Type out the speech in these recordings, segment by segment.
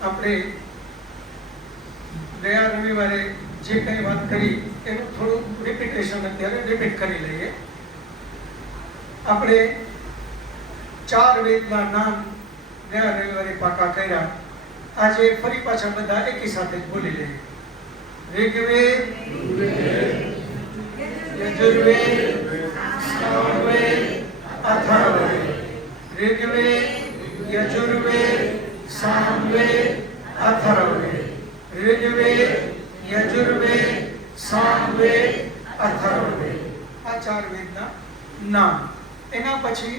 આપણે ગયા રવિવારે જે કંઈ વાત કરી એનું થોડું રિપીટેશન અત્યારે રિપીટ કરી લઈએ. આપણે 4 વેદના નામ ગયા રવિવારે પાકા કર્યા. આજે ફરી પાછા બધા એકી સાથે જ બોલી લઈએ. ઋગ્વેદ, યજુર્વેદ, સામવેદ, અથર્વવેદ. ऋग्वेद, यजुर्वेद, सामवेद, अथर्ववेद. ऋग्वेद, यजुर्वेद, सामवेद, अथर्ववेद. આ 4 વેદના નામ. એના પછી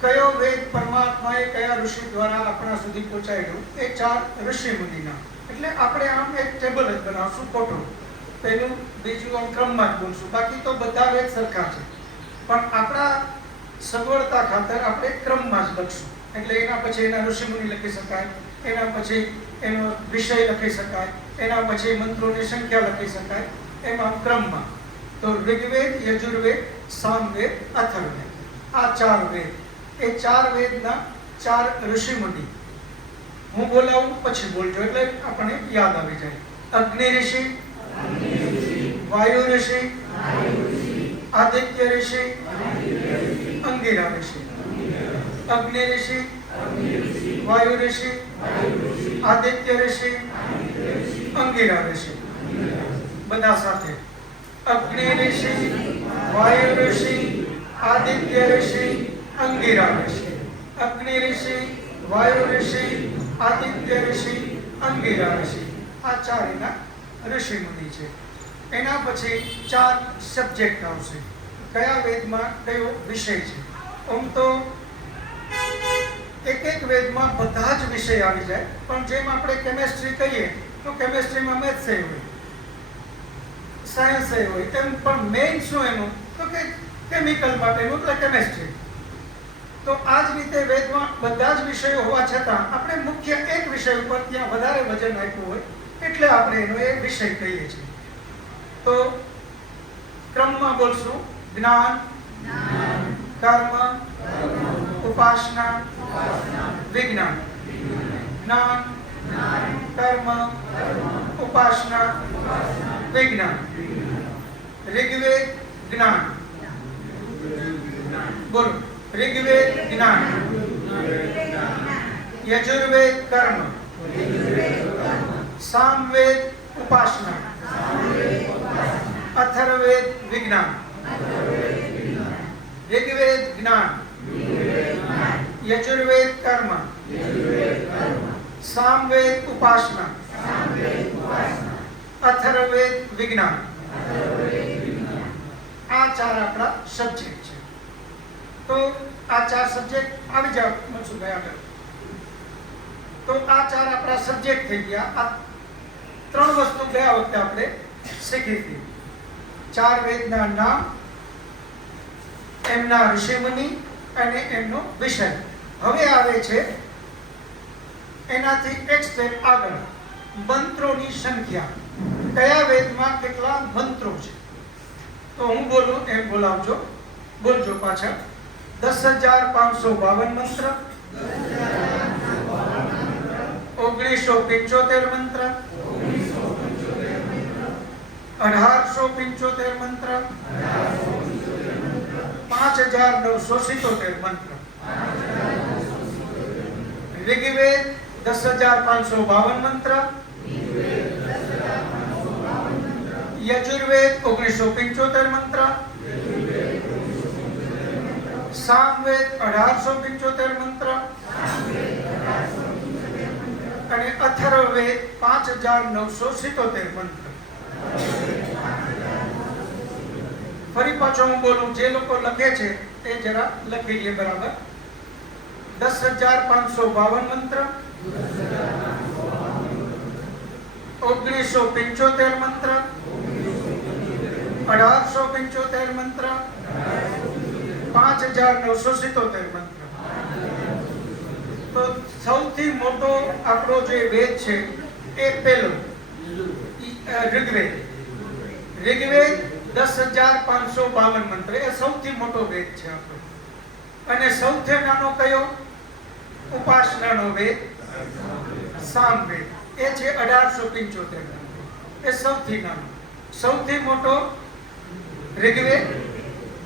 કયો વેદ પરમાત્માએ કયા ઋષિ દ્વારા આપણા સુધી પહોંચાડ્યું એ 4 ઋષિ મુનિના. એટલે આપણે આમ એક ટેબલ જ બનાવશું ખોટું. પહેલું બીજું આમ ક્રમમાં જ બોલશું. બાકી તો બધા વેદ સરખા છે, પણ આપણા સગવડતા ખાતર આપણે ક્રમમાં જ લખશું. એટલે એના પછી એના ઋષિમુનિ લખી શકાય, એના પછી એનો વિષય લખી શકાય, એના પછી મંત્રોની સંખ્યા લખી શકાય, એમાં ક્રમમાં. તો ઋગ્વેદ, યજુર્વેદ, સામવેદ, અથર્વવેદ. આ 4 વેદ. એ 4 વેદના 4 ઋષિમુનિ. હું બોલાવું પછી બોલજો એટલે આપણને યાદ આવી જાય. અગ્નિ ઋષિ, વાયુ ઋષિ, આદિત્ય ઋષિ, અંગિરા ઋષિ. અગ્નિ ઋષિ, વાયુ ઋષિ, આદિત્ય ઋષિ, અંગિરા ઋષિ. બધા સાથે. અગ્નિ ઋષિ, વાયુ ઋષિ, આદિત્ય ઋષિ, અંગિરા ઋષિ. અગ્નિ ઋષિ, વાયુ ઋષિ, આદિત્ય ઋષિ, અંગિરા ઋષિ. આ 4 એના ઋષિ મુનિ છે. એના પછી 4 સબ્જેક્ટ આવશે. કયા વેદમાં કયો વિષય છે. આમ તો એક વેદમાં બધા જ વિષય આવી જાય, પણ જેમ આપણે કેમેસ્ટ્રી કહીએ તો કેમેસ્ટ્રીમાં મેથ્સ હોય, સાયન્સ હોય, એમ પણ મેઇન શું એનું તો કે કેમિકલ માટેનું એટલે કેમેસ્ટ્રી. તો આ જ રીતે વેદમાં બધા જ વિષયો હોવા છતાં આપણે મુખ્ય એક વિષય ઉપર ત્યાં વધારે વજન આપ્યું હોય એટલે આપણે એનો એ વિષય કહીએ છીએ. તો ક્રમમાં બોલશું. જ્ઞાન, કર્મ, ઉપાસના, વિજ્ઞાન. જ્ઞાન, કર્મ, ઉપાસના, વિજ્ઞાન. ऋग्वेद, જ્ઞાન. બોલો. ऋग्वेद, ज्ञान. यजुर्वेद, कर्म. सामवेद, उपासना. अथर्ववेद, विज्ञान. ऋग्वेद, ज्ञान. यजुर्वेद, कर्म. सामवेद, उपासना. अथर्ववेद, विज्ञान. આ 4 આપણા સબ્જેક્ટ છે. તો આ 4 સબ્જેક્ટ આવી જાવ મનસુખભાઈ આગળ. તો આ 4 આપણા સબ્જેક્ટ થઈ ગયા. આ 3 વસ્તુ ગયા વખતે આપણે શીખી હતી. 4 વેદના નામ, એમના ઋષિમુનિ અને એમનો વિષય. હવે આવે છે એનાથી એક સ્ટેપ આગળ મંત્રોની સંખ્યા. કયા વેદમાં કેટલા મંત્રો છે. તો હું બોલું એમ બોલાવજો. બોલજો પાછળ. 10,552 મંત્ર, 1975 મંત્ર, 1875 મંત્ર, 5,977 મંત્ર. ऋग्वेद 10,552 મંત્ર, यजुर्वेद 1975 मंत्र, सामवेद 1875 मंत्र અને અથર્વવેદ 5,977 મંત્ર. ફરી પાછો હું બોલું. જે લોકો લખે છે એ જરા લખી લે બરાબર. 10,552 મંત્ર, 1975 મંત્ર, 1875 મંત્ર, 5,977 મંત્ર. તો સૌથી મોટો આપણો જે વેદ છે એ પહેલો ઋગ્વેદ. ઋગ્વેદ 10,552 મંત્ર એ સૌથી મોટો વેદ છે આપણો. અને સૌથી નાનો કયો? ઉપાસનાનો વેદ સામવેદ. એ છે 1875 ગ્રંથો. એ સૌથી નાનો. સૌથી મોટો ઋગ્વેદ,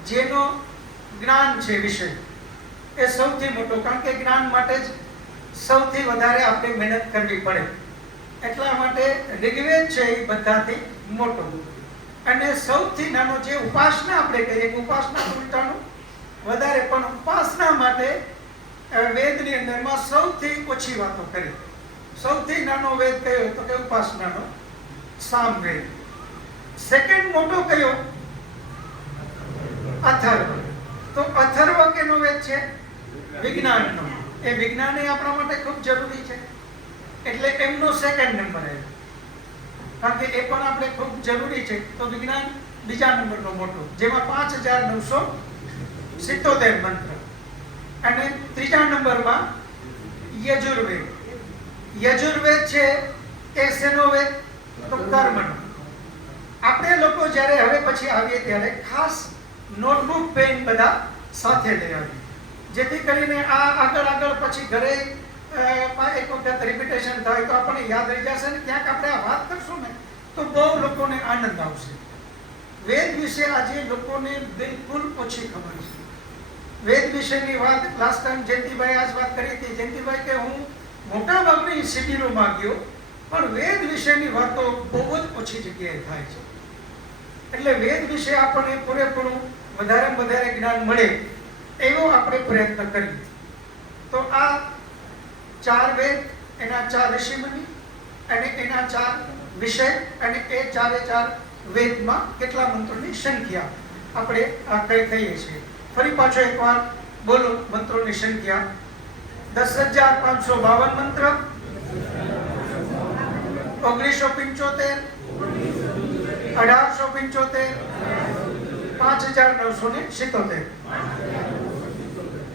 જેનો જ્ઞાન છે વિષય, એ સૌથી મોટો. કારણ કે જ્ઞાન માટે જ સૌથી વધારે આપણે મહેનત કરવી પડે, એટલા માટે ઋગ્વેદ છે એ બધાથી મોટો. અને સૌથી નાનો જે ઉપાસના આપણે કહીએ, ઉપાસના ઉલટાનું વધારે, પણ ઉપાસના માટે વેદની અંદરમાં સૌથી ઓછી વાતો કરી. સૌથી નાનો વેદ કયો તો કે ઉપાસનાનો સામવેદ. સેકન્ડ મોટો કયો? અથર્વ. તો અથર્વ કેનો વેદ છે? વિજ્ઞાનનો. એ વિજ્ઞાન એ આપણા માટે ખૂબ જરૂરી છે, એટલે એમનો સેકન્ડ નંબર આવ્યો. કારણ કે એ પણ આપણે ખૂબ જરૂરી છે. તો વિજ્ઞાન બીજા નંબરનો મોટો, જેમાં 5977 મંત્ર. અને ત્રીજા નંબરમાં યજુર્વેદ. યજુર્વેદ છે એ શેનો વેદ? તો કર્મનો. આપણે લોકો જ્યારે હવે પછી આવીએ ત્યારે ખાસ નોટબુક પેન બધા સાથે લઈ આવીએ, જેથી કરીને આ આગળ પછી ઘરે એક વખત રિપીટેશન થાય તો આપણને યાદ રહી જશે ને ક્યાંક આપણે આ વાત કરશું ને તો બહુ લોકોને આનંદ આવશે. વેદ વિશે આજે લોકોને બિલકુલ ઓછી ખબર છે. વેદ વિશેની વાત લાસ્ટ ટાઈમ જયંતિભાઈ આજ વાત કરી હતી. જયંતિભાઈ કે હું મોટા ભાગની શિબિરોમાં ગયો, પણ વેદ વિશેની વાતો બહુ જ ઓછી જગ્યાએ થાય છે. એટલે વેદ વિશે આપણને પૂરેપૂરું વધારે જ્ઞાન મળે એવો આપણે પ્રયત્ન કરીએ. તો આ 4 વેદ, એના 4 ઋષિમુનિ અને એના 4 વિષય, અને એ 4 વેદમાં કેટલા મંત્રોની સંખ્યા આપણે કહીએ છીએ. ફરી પાછો એકવાર બોલો મંત્રોની સંખ્યા. 10,552 મંત્ર, 1975, 1875, 5,977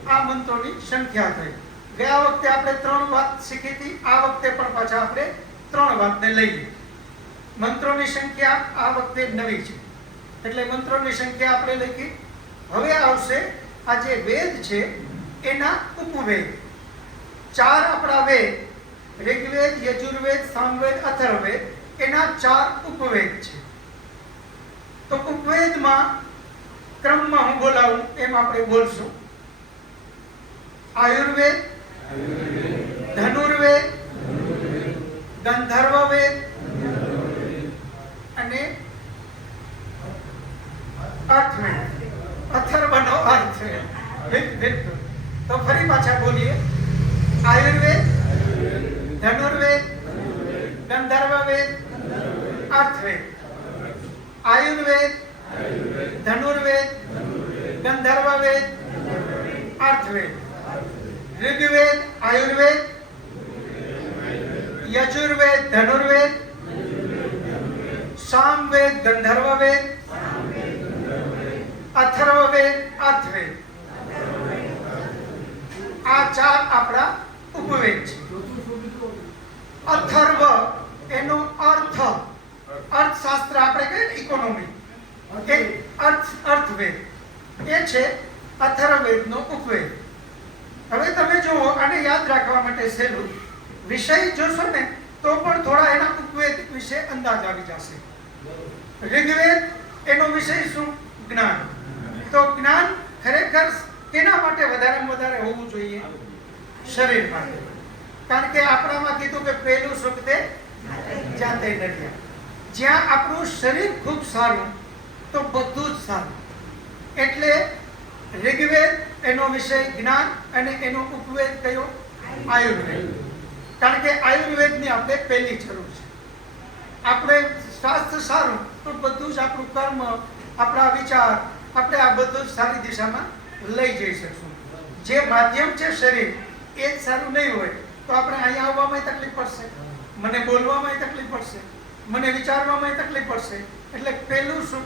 આ મંત્રોની સંખ્યા થઈ. ગયા વખતે આપણે 3 વાત શીખી હતી, આ વખતે પણ પાછા આપણે 3 વાતને લઈએ. મંત્રોની સંખ્યા આ વખતે નવી છે, એટલે મંત્રોની સંખ્યા આપણે લખી. હવે આવશે આ જે વેદ છે એના ઉપવેદ. 4 આપણા વેદ, ઋગ્વેદ, યજુર્વેદ, સામવેદ, અથર્વવેદ, એના 4 ઉપવેદ છે. તો ઉપવેદમાં ક્રમમાં હું બોલાવું એમ આપણે બોલશું. આયુર્વેદ, ધનુર્વેદ, ગંધર્વવેદ અને અર્થવેદ. અથર્વનો અર્થ. તો ફરી પાછા બોલીએ. આયુર્વેદ, ધનુર્વેદ, ગંધર્વવેદ, અર્થવેદ. આયુર્વેદ, ધનુર્વેદ, ગંધર્વવેદ, અર્થવેદ. ઋગ્વેદ, આયુર્વેદ, યજુર્વેદ, ધનુર્વેદ, સામવેદ, ગંધર્વવેદ, અથર્વવેદ, અર્થવેદ. આ 4 આપણા ઉપવેદ છે. અથર્વ એનો અર્થશાસ્ત્ર આપણે કહીએ ને, ઇકોનોમી, એ અર્થવેદ એ છે અથર્વવેદનો ઉપવેદ. હવે તમે જુઓ, આને યાદ રાખવા માટે સહેલું વિષય જોશો ને તો પણ થોડા એના ઉપવેદ વિશે અંદાજ આવી જશે. ઋગ્વેદ એનો વિષય શું? જ્ઞાન. તો જ્ઞાન ખરેખર કેના માટે વધારે હોવું જોઈએ? શરીર માટે. કારણ કે આપણામાં કીધું કે પહેલું સુખ તે જાતે નડ્યા. જ્યાં આપણું શરીર ખૂબ સારું તો બધું જ સારું. એટલે ઋગ્વેદ એનો વિષય જ્ઞાન અને એનો ઉપવેદ કયો? આયુર્વેદ. કારણ કે આયુર્વેદની આપણે પહેલી જરૂર છે. આપણે સ્વાસ્થ્ય સારું તો બધું જ આપણું કર્મ, આપણા વિચાર, આપણે આ બધું જ સારી દિશામાં લઈ જઈ શકશું. જે માધ્યમ છે શરીર એ જ સારું નહીં હોય તો આપણે અહીંયા આવવામાં તકલીફ પડશે, મને બોલવામાં તકલીફ પડશે, મને વિચારવામાં તકલીફ પડશે. એટલે પહેલું શું?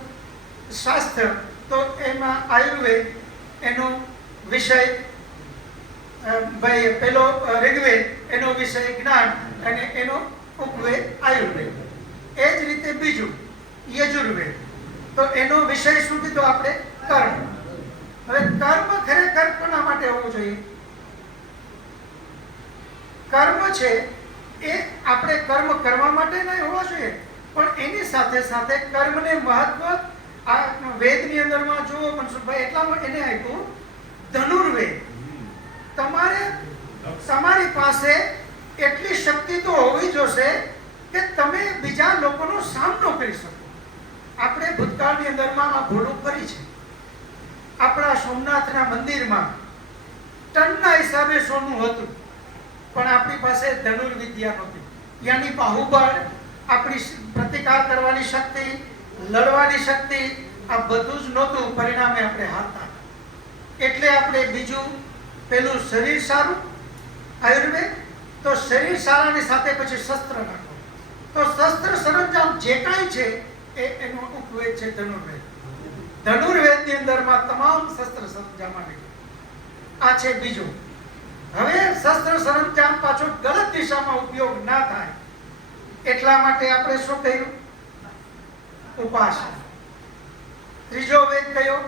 સ્વાસ્થ્ય. તો એમાં આયુર્વેદ એનો વિષય ભાઈ પેલો ઋગ્વેદ એનો વિષય જ્ઞાન અને એનો ઉપવેદ આયુર્વેદ. એ જ રીતે બીજું યજુર્વેદ. તો એનો વિષય શું કીધો આપણે? કર્મ. હવે કર્મ ખરેખર કોના માટે કરવું જોઈએ? કર્મ છે એ આપણે કર્મ કરવા માટે નહીં હોવા જોઈએ, પણ એની સાથે સાથે કર્મને મહત્વ આ વેદની અંદરમાં જુઓ મનસુખભાઈ, એટલામાં એને આપ્યું ધનુર્વેદ. તમારી પાસે એટલી શક્તિ તો હોવી જોશે કે તમે બીજા લોકોનો સામનો કરી શકો. આપણે ભૂતકાળની અંદરમાં આ ભૂલો કરી છે. આપણા સોમનાથના મંદિરમાં ટનના હિસાબે સોનું હતું, પણ આપણી પાસે ધનુર્વિદ્યા નહોતી. યાની બાહુબળ, આપણી પ્રતિકાર કરવાની શક્તિ, લડવાની શક્તિ, આ બધું જ નહોતું. પરિણામે આપણે હારતા. એટલે આપણે બીજું પેલું શરીર સારું, આયુર્વેદ, તો શરીર સારાની સાથે પછી શસ્ત્ર નાખો. તો શસ્ત્ર સરંજામ જે કાંઈ છે એનો ઉપવેદ છે ધનુર્વેદ. ધનુર્વેદની અંદરમાં તમામ શસ્ત્ર સરંજામ આવી ગયા. આ છે બીજું. હવે શસ્ત્ર સરંજામ પાછો ગલત દિશામાં ઉપયોગ ના થાય એટલા માટે આપણે શું કહ્યું? ઉપાસના. ત્રીજો વેદ કયો?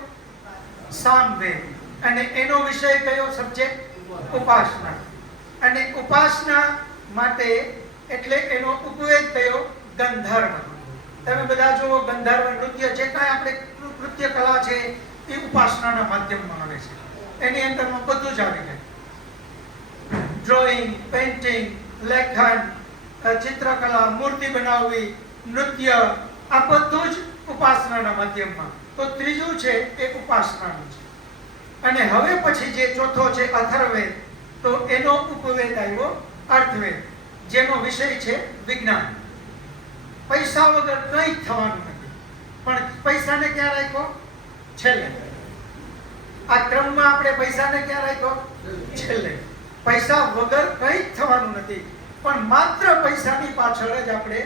સામવેદ. અને એનો વિષય કયો સબ્જેક્ટ? ઉપાસના. અને ઉપાસના માટે એટલે એનો ઉપવેદ કયો? ગંધર્વ. તમે બધા જુઓ, ગંધર્વ નૃત્ય જે કાંઈ આપણે નૃત્ય કલા છે એ ઉપાસનાના માધ્યમમાં આવે છે. એની અંદરમાં બધું જ આવી જાય. ડ્રોઈંગ, પેઇન્ટિંગ, લેખન, ચિત્રકલા, મૂર્તિ બનાવવી, નૃત્ય, આ બધું જ ઉપાસનાના માધ્યમમાં. તો ત્રીજું છે એ ઉપાસનાનું છે. અને હવે પછી જે ચોથો છે અથર્વવેદ, તો એનો ઉપવેદ આવ્યો અર્થવેદ, જેનો વિષય છે વિજ્ઞાન. પૈસા વગર કંઈ થવાનું નથી, પણ પૈસાને ક્યાં રાખ્યો? છેલ્લે. આ ક્રમમાં આપણે પૈસાને ક્યાં રાખ્યો? છેલ્લે. પૈસા વગર કંઈ થવાનું નથી, પણ માત્ર પૈસાની પાછળ જ આપણે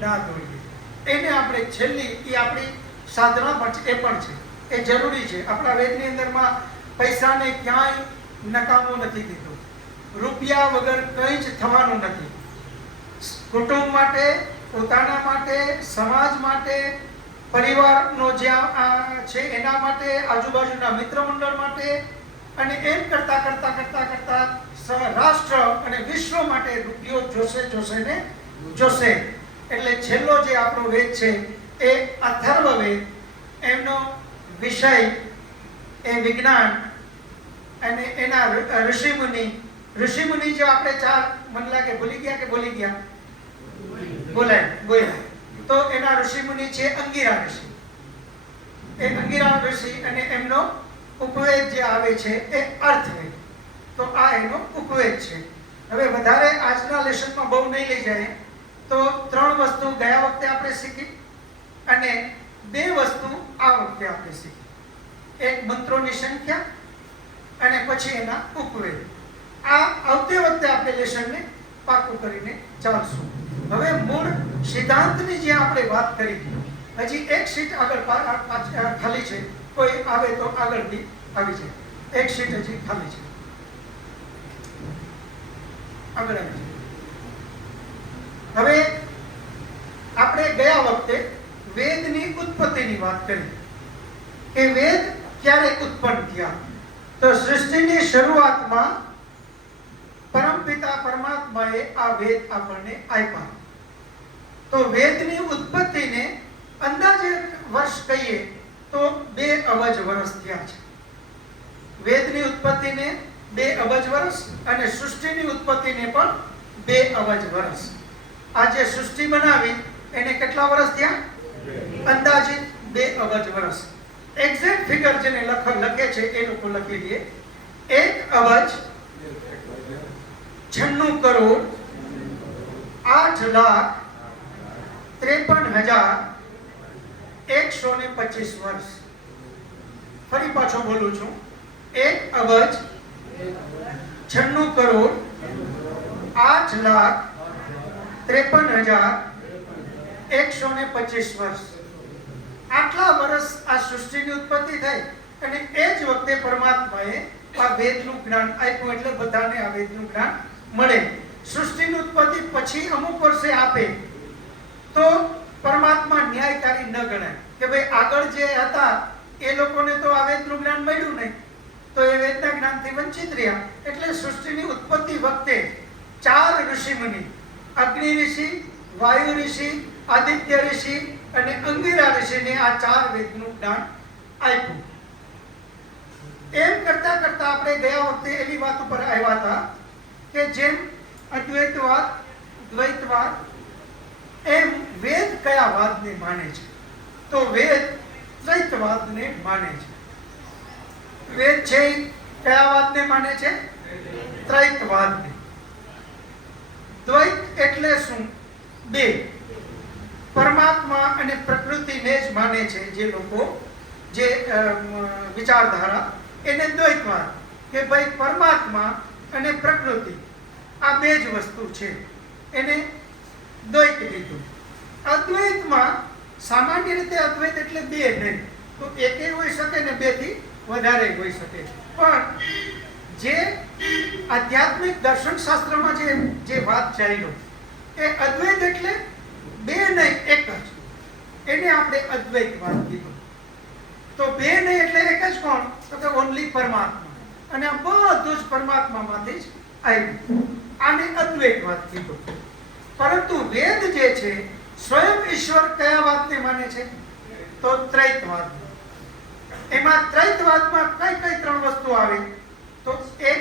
ના દોડીએ. એને આપણે છેલ્લી, એ આપણી સાધના પણ છે, એ પણ છે, એ જરૂરી છે. આપણા વેદની અંદરમાં પૈસાને ક્યાંય નકામો નથી દીધો. રૂપિયા વગર કંઈ જ થવાનું નથી. કુટુંબ માટે, પોતાના માટે, સમાજ માટે, પરિવારનો જ્યાં છે એના માટે, આજુબાજુના મિત્ર મંડળ માટે, અને એમ કરતા કરતા કરતા કરતા રાષ્ટ્ર અને વિશ્વ માટે રૂપિયો જોશે ને જોશે. એટલે છેલ્લો જે આપણો વેદ છે એ અથર્વવેદ. એમનો વિષય એ વિજ્ઞાન. અને એના ઋષિમુનિ જે આપણે ચાર, મને લાગે ભૂલી ગયા કે બોલી ગયા? બોલાય. તો એના ઋષિમુનિ છે અંગિરા ઋષિ. એ અંગિરા ઋષિ અને એમનો ઉપવેદ જે આવે છે એ અર્થવેદ. તો આ એનો ઉપવેદ છે. હવે વધારે આજના લેશનમાં બહુ નહીં લઈ જાય, તો 3 વસ્તુ ગયા વખતે આપણે શીખી અને 2 વસ્તુ આ વખતે આપણે શીખી. એક મંત્રોની સંખ્યા અને પછી એના ઉપવેદ. આ આવતી વખતે આપણે લેશનને પાકું કરીને ચાલશું. હવે મૂળ સિદ્ધાંતની જે આપણે વાત કરી, હજી એક સીટ આગળ ખાલી છે. કોઈ આવે તો આગળથી આવી જાય. એક સીટ હજી ખાલી છે, આગળ આવી જાય. હવે આપણે ગયા વખતે વેદની ઉત્પત્તિની વાત કરી કે વેદ ક્યારે ઉત્પન્ન થયા. તો સૃષ્ટિની શરૂઆતમાં પરમપિતા પરમાત્માએ આ વેદ આપણને આપ્યા. તો વેદની ઉત્પત્તિને અંદાજે વર્ષ કહીએ તો 2 અબજ વર્ષ થયા છે. વેદની ઉત્પત્તિને 2 અબજ વર્ષ અને સૃષ્ટિની ઉત્પત્તિને પણ 2 અબજ વર્ષ. આ જે સૃષ્ટિ બનાવી એને કેટલા વર્ષ થયા? અંદાજિત 2 અબજ વર્ષ. એક્ઝેક્ટ ફિગર જેને લખે છે એ લોકો લખી દે. 1 અબજ 96 કરોડ 8,53,125 વર્ષ. ફરી પાછો બોલું છું. 1 અબજ 96 કરોડ 8,53,125 વર્ષ. આટલા વર્ષ આ સૃષ્ટિની ઉત્પત્તિ થઈ અને એ જ વખતે પરમાત્માએ આ વેદનું જ્ઞાન આપ્યું. એટલે બધાને આ વેદનું જ્ઞાન મળે. સૃષ્ટિની ઉત્પત્તિ પછી અમુક વર્ષે આપે તો પરમાત્મા ન્યાયકારી ન ગણાય કે ભાઈ આગળ જે હતા એ લોકોને તો આ વેદનું જ્ઞાન મળ્યું નહીં, તો એ વેદના જ્ઞાનથી વંચિત રહ્યા. એટલે સૃષ્ટિની ઉત્પત્તિ વખતે 4 ઋષિમુનિ, અગ્નિ ઋષિ, વાયુ ઋષિ, આદિત્ય ઋષિ અને અંગિરા ઋષિને આ 4 વેદનું જ્ઞાન આપ્યું. એમ કરતા કરતા આપણે ગયા વખતે એવી વાત ઉપર આવ્યા હતા કે જેમ અદ્વૈતવાદ, દ્વૈતવાદ, એમ વેદ કયા વાદને માને છે? તો વેદ દ્વૈતવાદને માને છે. વેદ છે કયા વાદને માને છે? દ્વૈતવાદને. દ્વૈત એટલે શું? બે. પરમાત્મા અને પ્રકૃતિને જ માને છે જે લોકો, જે વિચારધારા, એને દ્વૈતવાદ કે ભાઈ પરમાત્મા અને પ્રકૃતિ આ બે જ વસ્તુ છે, એને દ્વૈત કીધું. અદ્વૈતમાં સામાન્ય રીતે અદ્વૈત એટલે બે નહીં, તો એકે હોઈ શકે ને બે થી વધારે હોઈ શકે. પણ જે આધ્યાત્મિક દર્શન શાસ્ત્રમાં જે વાત ચાલ્યો એ અદ્વૈત એટલે બે નહીં એક જ, એને આપણે અદ્વૈતવાદ કીધું. તો બે નહીં એટલે એક જ કોણ? તો કે ઓનલી પરમાત્મા, અને આ બધું જ પરમાત્મામાંથી જ આવ્યું. આને અદ્વૈતવાદ કીધું. પરંતુ વેદ જે છે સ્વયં ઈશ્વર કયા વાતને માને છે? તો ત્રૈતવાદ. એમાં ત્રૈતવાદમાં કઈ કઈ 3 વસ્તુ આવે? તો એક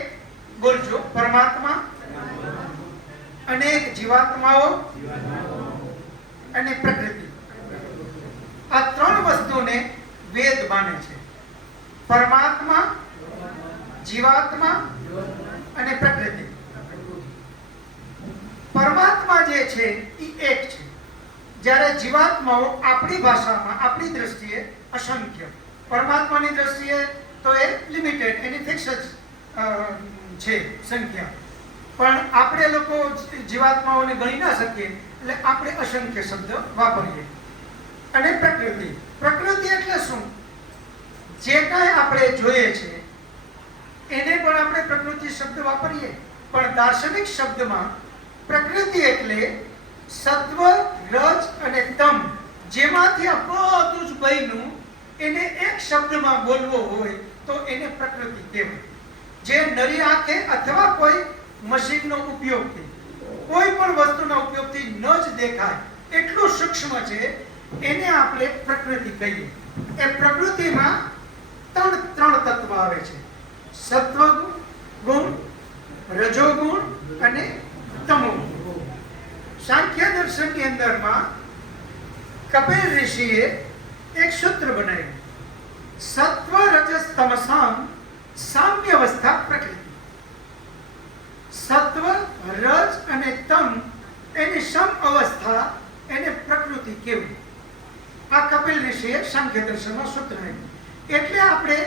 બોલજો, પરમાત્મા, અનેક જીવાત્માઓ અને પ્રકૃતિ. આ 3 વસ્તુને વેદ માને છે. પરમાત્મા, જીવાત્મા અને પ્રકૃતિ. પરમાત્મા જે છે એ એક છે, જ્યારે જીવાત્માઓ આપણી ભાષામાં, આપણી દ્રષ્ટિએ અસંખ્ય. પરમાત્માની દ્રષ્ટિએ તો એ લિમિટેડ, એની ફિક્સ જ છે સંખ્યા. પણ આપણે લોકો જીવાત્માઓને ગણી ના શકીએ, એટલે આપણે અસંખ્ય શબ્દ વાપરીએ. અને પ્રકૃતિ. પ્રકૃતિ એટલે શું? જે કાંઈ આપણે જોઈએ છે એને પણ આપણે પ્રકૃતિ શબ્દ વાપરીએ. પણ દાર્શનિક શબ્દમાં પ્રકૃતિ એટલે સત્વ, રજ અને તમ, જેમાંથી આ બધું જ બન્યું, એને એક શબ્દમાં બોલવો હોય તો એને પ્રકૃતિ કહેવાય. જે નરી આંખે અથવા કોઈ મશીનનો ઉપયોગથી, કોઈ પણ વસ્તુના ઉપયોગથી ન જ દેખાય એટલું સૂક્ષ્મ છે, એને આપણે પ્રકૃતિ કહીએ. એ પ્રકૃતિમાં ત્રણ તત્વ આવે છે: સત્વ ગુણ, રજોગુણ અને તમો ગુણ. સાંખ્ય દર્શનની અંદરમાં કપિલ ઋષિએ એક સૂત્ર બનાવ્યું: સત્વ રજસ તમસામ સામ્યવસ્થા પ્રકૃતિ. સત્વ, રજ અને તમ એની સમ અવસ્થા, એને પ્રકૃતિ કહેવું. આ કપિલ ઋષિએ સાંખ્ય દર્શનમાં સૂત્ર આપ્યું. એટલે આપણે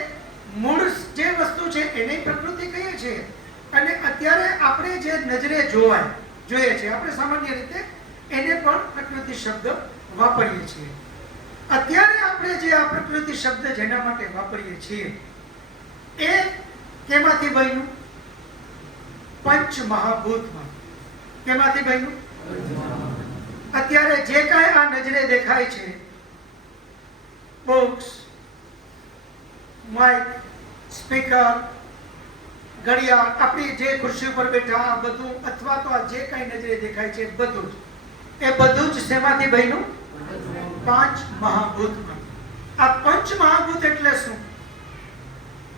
મૂળ જે વસ્તુ છે એને પ્રકૃતિ કહીએ છીએ. અને અત્યારે આપણે જે નજરે જોઈએ છે, આપણે સામાન્ય રીતે એને પણ પ્રકૃતિ શબ્દ વાપરીએ છીએ. અત્યારે આપણે જે આ પ્રકૃતિ શબ્દ જેના માટે વાપરીએ છીએ એ કેમાંથી બન્યું? પંચ મહાભૂતમાં. કેમાંથી બન્યું? અત્યારે જે કાંઈ આ નજરે દેખાય છે, બોક્સ, માઇક, સ્પીકર, ઘડિયાળ, આપણી જે ખુરશી ઉપર બેઠા આ બધું, અથવા તો આ જે કાંઈ નજરે દેખાય છે બધું જ, એ બધું જ શેમાંથી બન્યું? 5 મહાભૂતમાં. આ પંચ મહાભૂત એટલે શું?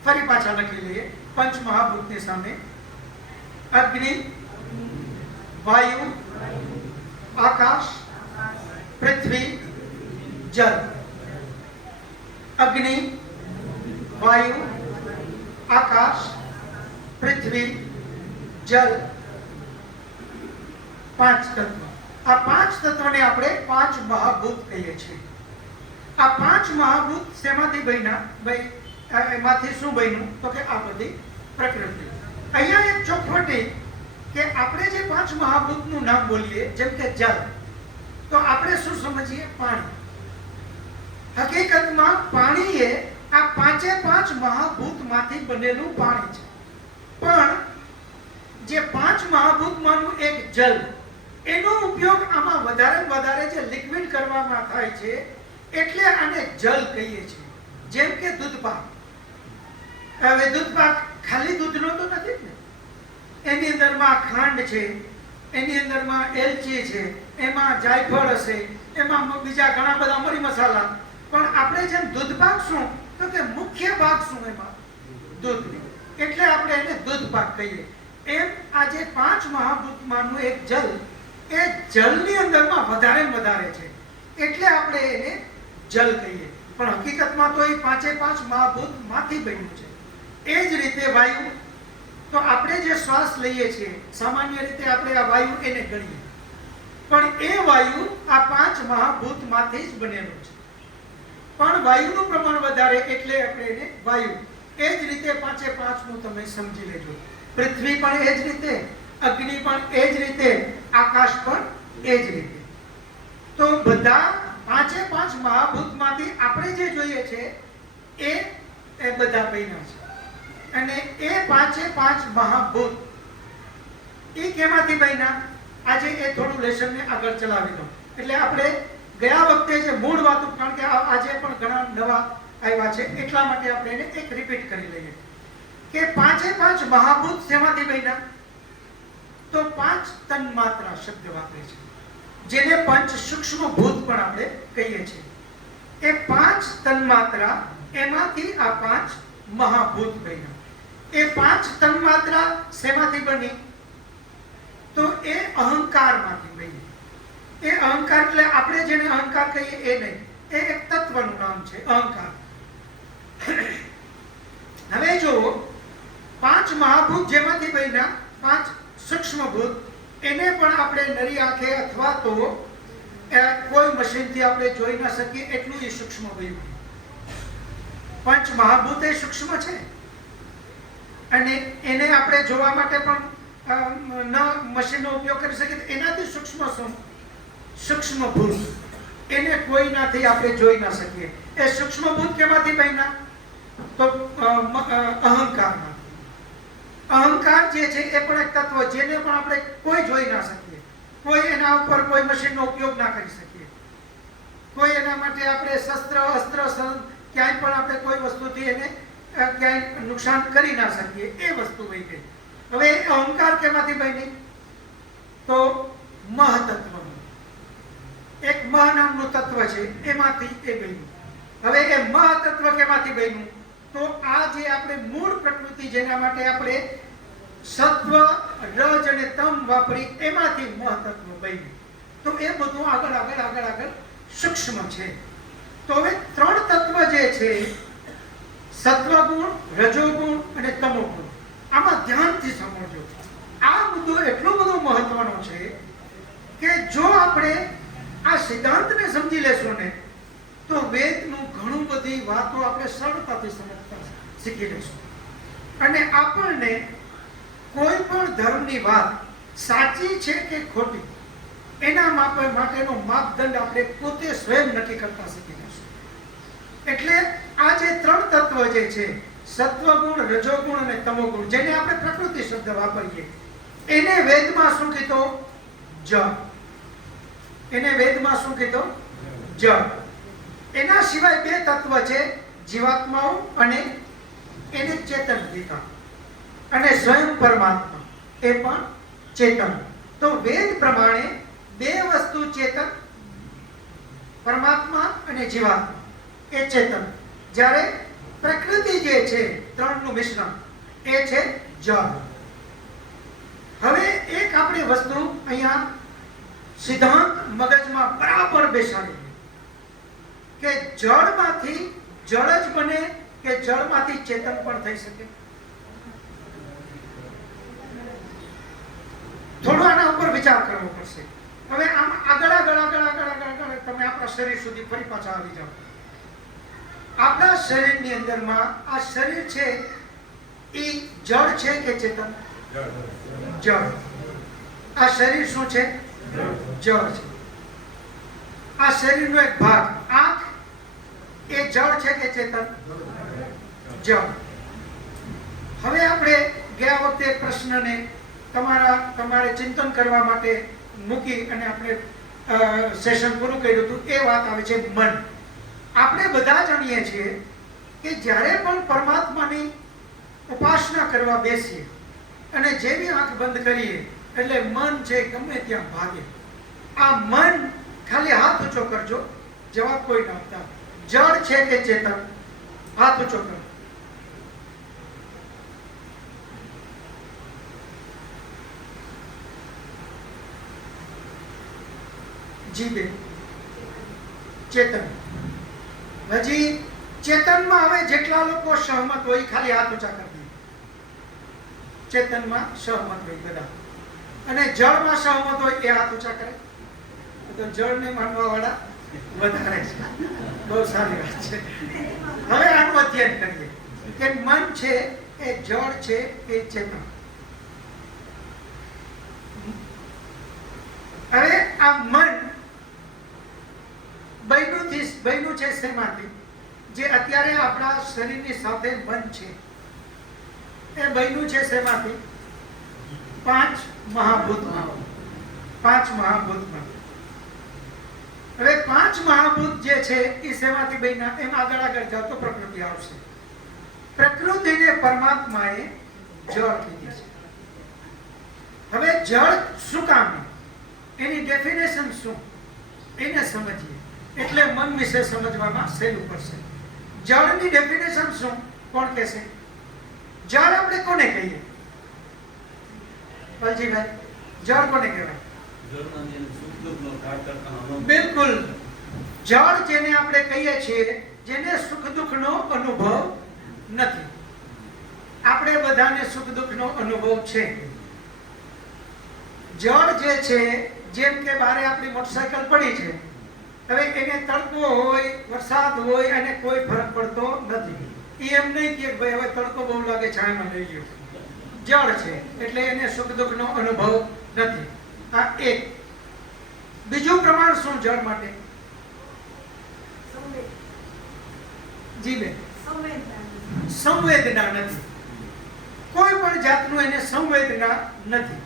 ફરી પાછા લખી લઈએ. પંચ મહાભૂતની સામે અગ્નિ, વાયુ, આકાશ, પૃથ્વી, જલ. અગ્નિ, વાયુ, આકાશ, પૃથ્વી, જલ, 5 તત્વ. આ 5 તત્વોને આપણે 5 મહાભૂત કહીએ છીએ. આ 5 મહાભૂત શેમાંથી બન્યા? ભાઈ એમાંથી શું બન્યું? તો કે આ બધી પ્રકૃતિ. અહીંયા એક ચોખવટી કે આપણે જે 5 મહાભૂતનું નામ બોલીએ, જેમ કે જલ, તો આપણે શું સમજીએ? પાણી. હકીકતમાં પાણી એ આ 5 મહાભૂતમાંથી બનેલું પાણી છે. પણ જે 5 મહાભૂતમાંનું એક જલ, એનો ઉપયોગ આમાં વધારે જે લિક્વિડ કરવામાં થાય છે, એટલે આને જલ કહીએ છીએ. જેમ કે દૂધપાક. હવે દૂધ પાક ખાલી દૂધનો તો નથી ને, એની અંદરમાં ખાંડ છે, એની અંદરમાં એલચી છે, એમાં જાયફળ હશે, એમાં બીજા ઘણા બધા મરી મસાલા. પણ આપણે જેમ દૂધ પાક શું તો કે મુખ્ય ભાગ શું એમાં દૂધ, એટલે આપણે એને દૂધ પાક કહીએ. એમ આ જે 5 મહાભૂતમાંનું એક જલ, એ જલની અંદરમાં વધારે છે, એટલે આપણે એને જલ કહીએ. પણ હકીકતમાં તો એ 5 મહાભૂત માંથી બન્યું છે. એ જ રીતે વાયુ, તો આપણે જે શ્વાસ લઈએ છીએ સામાન્ય રીતે આપણે આ વાયુ એને ગણીએ, પણ એ વાયુ આ 5 મહાભૂત માંથી જ બનેલું છે. પણ વાયુનું પ્રમાણ વધારે એટલે આપણે એને વાયુ. એ જ રીતે 5 નું તમે સમજી લેજો. પૃથ્વી પણ એ જ રીતે, અગ્નિ પણ એ જ રીતે, આકાશ પણ એ જ રીતે. તો બધા 5 મહાભૂતમાંથી આપણે જે જોઈએ છે એ બધા બન્યા છે. અને એ 5 મહાભૂત એ કેમાંથી બન્યા? આજે એ થોડું લેસનને આગળ ચલાવી દો. એટલે આપણે ગયા વખતે જે મૂળ વાતો, કારણ કે આજે પણ ઘણા નવા આવ્યા છે એટલા માટે આપણે એને એક રિપીટ કરી લઈએ કે 5 મહાભૂત શેમાંથી બન્યા? તો 5 તન્માત્રા શબ્દ વાપરે છે, જેને પંચ સૂક્ષ્મ ભૂત પણ આપણે કહીએ છીએ. એ 5 તન્માત્રા, એમાંથી આ 5 મહાભૂત બન્યા. એ 5 તન્માત્રા શેમાંથી બની? તો એ અહંકારમાંથી બની. એ અહંકાર એટલે આપણે જેને અહંકાર કહીએ એ નહીં, એ એક તત્વનું નામ છે અહંકાર. હવે જો 5 મહાભૂત જેમાંથી બન્યા, 5 સૂક્ષ્મ ભૂત, એને પણ આપણે નરી આંખે અથવા તો કોઈ મશીનથી આપણે જોઈ ના શકીએ એટલું એ સૂક્ષ્મ બન્યું. પંચ મહાભૂત એ સૂક્ષ્મ છે, અને એને આપણે જોવા માટે પણ મશીનનો ઉપયોગ કરી શકીએ. એનાથી સૂક્ષ્મ ભૂત, એને કોઈનાથી આપણે જોઈ ના શકીએ. એ સૂક્ષ્મ ભૂત કેમાંથી બન્યા? તો અહંકારમાં. અહંકાર જે છે એ પણ એક તત્વ, જેને પણ આપણે કોઈ જોઈ ના શકીએ, કોઈ એના ઉપર કોઈ મશીનનો ઉપયોગ ના કરી શકીએ, કોઈ એના માટે આપણે શસ્ત્ર અસ્ત્ર ક્યાંય પણ આપણે કોઈ વસ્તુથી એને ક્યાંય નુકસાન કરી ના શકીએ, એ વસ્તુ બની ગઈ. હવે અહંકાર કેમાંથી બની? તો મહતત્વનું એક મહ નામનું તત્વ છે, એમાંથી એ બન્યું. હવે એ મહતત્વ કેમાંથી બન્યું? તો આ જે આપણે મૂળ પ્રકૃતિ, જેના માટે આપણે સત્વ રજ અને તમ વાપરી, એમાંથી મહતત્વ બન્યું. તો એ બધું આગળ સૂક્ષ્મ છે. તો હવે 3 તત્વ જે છે, સત્વગુણ, રજોગુણ અને તમોગુણ, આમાં ધ્યાનથી સમજો. આ મુદ્દો એટલો બધો મહત્વનો છે કે જો આપણે આ સિદ્ધાંતને સમજી લેશું ને, તો વેદનું ઘણું બધી વાતો આપણે સરળતાથી સમજતા શીખી લઈશું. અને આપણને કોઈ પણ ધર્મની વાત સાચી છે કે ખોટી, એના માટેનો માપદંડ આપણે પોતે સ્વયં નક્કી કરતા શીખી લઈશું. એટલે આ જે 3 તત્વ જે છે, સત્વગુણ, રજોગુણ અને તમોગુણ, જેને આપણે પ્રકૃતિ શબ્દ વાપરીએ, એને વેદમાં શું કીધું? જળ. એને વેદમાં શું કીધું? જળ. એના સિવાય 2 તત્વ છે, જીવાત્માઓ અને એને ચેતન કીધા, અને સ્વયં પરમાત્મા, એ પણ ચેતન. તો વેદ પ્રમાણે 2 વસ્તુ ચેતન, પરમાત્મા અને જીવાત્મા, એ ચેતન. જ્યારે પ્રકૃતિ જે છે 3નું મિશ્રણ, એ છે જળ. હવે એક આપણી વસ્તુ અહીંયા સિદ્ધાંત મગજમાં બરાબર બેસાડી કે જળમાંથી જળ જ બને કે જળમાંથી ચેતન પણ થઈ શકે? થોડો આના ઉપર વિચાર કરવો પડશે. હવે આમ આગળ તમે આપણા શરીર સુધી ફરી પાછા આવી જાઓ. આપણા શરીરની અંદરમાં આ શરીર છે, એ જળ છે કે ચેતન? જળ. આ શરીર શું છે? જળ છે. આ શરીરનો એક ભાગ આંખ, એ જળ છે કે ચેતન? જળ. હવે આપણે ગયા વખતે પ્રશ્નને તમારે ચિંતન કરવા માટે મૂકી અને આપણે સેશન પૂરું કર્યું હતું. એ વાત આવે છે મન. આપણે બધા જાણીએ છીએ કે જ્યારે પણ પરમાત્માની ઉપાસના કરવા બેસીએ અને જેવી આંખ બંધ કરીએ એટલે મન છે ગમે ત્યાં ભાગે. આ મન, ખાલી હાથ ઊંચો કરજો, જવાબ કોઈ ના આપતા. જળ છે કે ચેતન? હાથ ઊંચો કરો. જી બેન, ચેતન. હજી ચેતનમાં હવે જેટલા લોકો સહમત હોય ખાલી હાથ ઊંચા કરી દે. ચેતનમાં સહમત હોય બધા, અને જળમાં સહમત હોય એ હાથ ઊંચા કરે. તો જળને માનવા વાળા વધારે છે. બહુ સારી વાત છે. હવે આનું અધ્યયન કરીએ કે મન છે એ જળ છે એ ચેતન. હવે આ મન બન્યું છે શેમાંથી? જે અત્યારે આપણા શરીરની સાથે મન છે એ બન્યું છે શેમાંથી? 5 મહાભૂતમાં. 5 મહાભૂતમાં. હવે 5 મહાભૂત જે છે એ શેમાંથી બન્યા? એમ આગળ જાવ તો પ્રકૃતિ આવશે. પ્રકૃતિને પરમાત્માએ જળ કીધી છે. હવે જળ શું કામ, એની ડેફિનેશન શું, એને સમજીએ એટલે મન વિશે સમજવામાં સહેલું પડશે. જળની ડેફિનેશન શું? કોણ કહેશે? જળ આપણે કોને કહીએ? પલજીભાઈ, જળ કોને કહેવાય? બિલકુલ, જળ જેને આપણે કહીએ છીએ જેને સુખ દુઃખનો અનુભવ નથી. આપણે બધાને સુખ દુઃખનો અનુભવ છે. જળ જે છે, જેમ કે બારે આપણી મોટરસાયકલ પડી છે, હવે એને તડકો હોય વરસાદ હોય અને કોઈ ફરક પડતો નથી. એમ નહીં કે ભાઈ હવે તડકો બહુ લાગે છાયામાં લઈ ગયો. જળ છે એટલે એને સુખ દુઃખનો અનુભવ નથી. આ એક. બીજું પ્રમાણ શું જળ માટે? જી બેન, સંવેદના નથી. કોઈ પણ જાતનું એને સંવેદના નથી.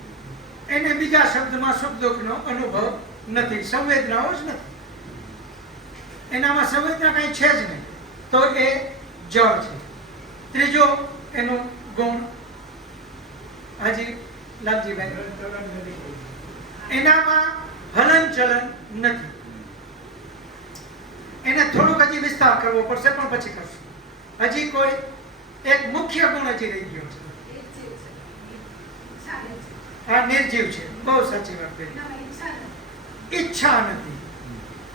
એને બીજા શબ્દમાં સુખ દુઃખનો અનુભવ નથી. સંવેદનાઓ જ નથી. એનામાં સંવેદના કઈ છે જ નહીં. તો એ જળ છે. ત્રીજો એનો ગુણ, હાજી લાલજીભાઈ, એનામાં હલન ચલન નથી. એને થોડુંક હજી વિસ્તાર કરવો પડશે પણ પછી કરશું. હજી કોઈ એક મુખ્ય ગુણ હજી રહી ગયો છે. આ નિર્જીવ છે. બહુ સાચી વાત કરી. ઈચ્છા નથી.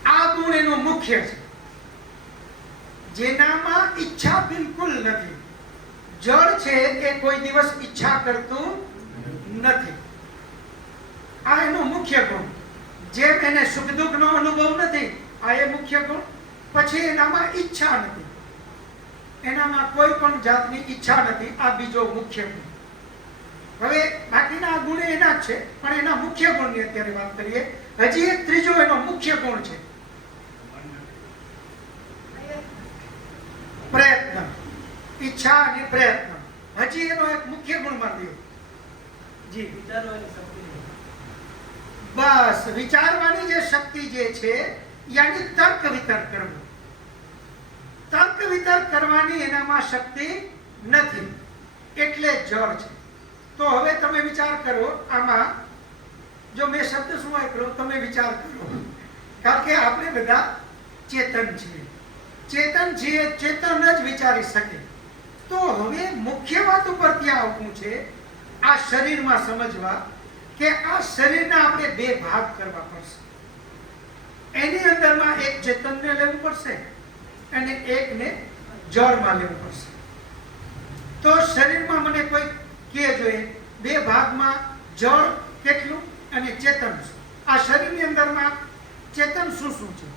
આ ગુણ એનો મુખ્ય છે, જેનામાં ઈચ્છા બિલકુલ નથી. જળ છે એ કોઈ દિવસ ઈચ્છા કરતું નથી. આ એનો મુખ્ય ગુણ. જેમ એને સુખ દુઃખનો અનુભવ નથી, આ એ મુખ્ય ગુણ. પછી એનામાં ઈચ્છા નથી. એનામાં કોઈ પણ જાતની ઈચ્છા નથી. આ બીજો મુખ્ય ગુણ. હવે બાકીના ગુણ એના જ છે, પણ એના મુખ્ય ગુણની અત્યારે વાત કરીએ. હજી એક ત્રીજો એનો મુખ્ય ગુણ છે, પ્રયત્ન. ઈચ્છા અને પ્રયત્ન હજી એનો એક મુખ્ય ગુણ માની લો. જી, બસ વિચારવાની જે શક્તિ જે છે, યાની તર્ક વિતર્ક કરવું. તર્ક વિતર્ક કરવાની એનામાં શક્તિ નથી, એટલે જળ છે. તો હવે તમે વિચાર કરો, આમાં જો મેં શબ્દ શું આપ્યો તમે વિચાર કરો, કારણ કે આપણે બધા ચેતન છીએ. ચેતન છીએ, ચેતન જ વિચારી શકે. તો હવે મુખ્ય વાત ઉપર ત્યાં આવવું છે, આ શરીરમાં સમજવા કે આ શરીરના આપણે બે ભાગ કરવા પડશે. એની અંદરમાં એક ચેતનને લેવું પડશે અને એકને જળમાં લેવું પડશે. તો શરીરમાં મને કોઈ કે જોઈએ બે ભાગમાં જળ કેટલું અને ચેતન શું? આ શરીરની અંદરમાં ચેતન શું શું છે?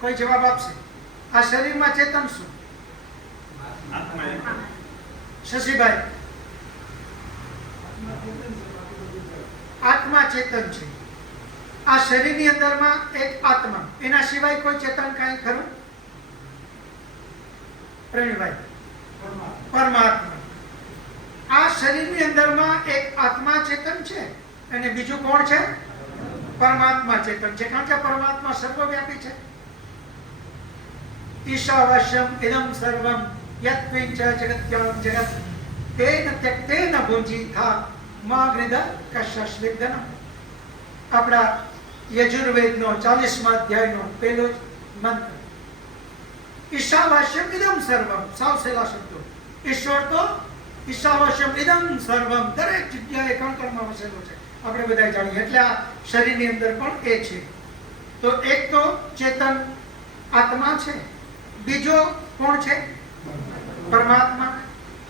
કોઈ જવાબ આપશે? આ શરીરમાં ચેતન શું? શશીભાઈ, આત્મા ચેતન છે. આ શરીરની અંદરમાં એક આત્મા, એના સિવાય કોઈ ચેતન કાંઈ ખરું? પ્રવીણભાઈ, પરમાત્મા. આ શરીરની અંદરમાં એક આત્મા ચેતન છે અને બીજું કોણ છે? પરમાત્મા ચેતન છે. કારણ કે પરમાત્મા સર્વવ્યાપી છે. ઈશાવાસ્યમ ઇદમ સર્વમ યત્વિંચ જગત્યામ જગત તેન ત્યક્તેન ભુંજી થા માગ્નિદ કશ્યસ્વિદન. આપણા યજુર્વેદનો 40મા અધ્યાયનો પહેલો જ મંત્ર. ઈશાવાસ્યમ ઇદમ સર્વમ. સાવ સહેલા શબ્દો. ઈશ્વર તો ઈશાવાસ્યમ ઇદમ સર્વમ દરેક જગ્યાએ કણકણમાં વસેલો છે, આપણે બધા જાણીએ. એટલે આ શરીરની અંદર પણ એ છે. તો એક તો ચેતન આત્મા છે, બીજો કોણ છે? પરમાત્મા.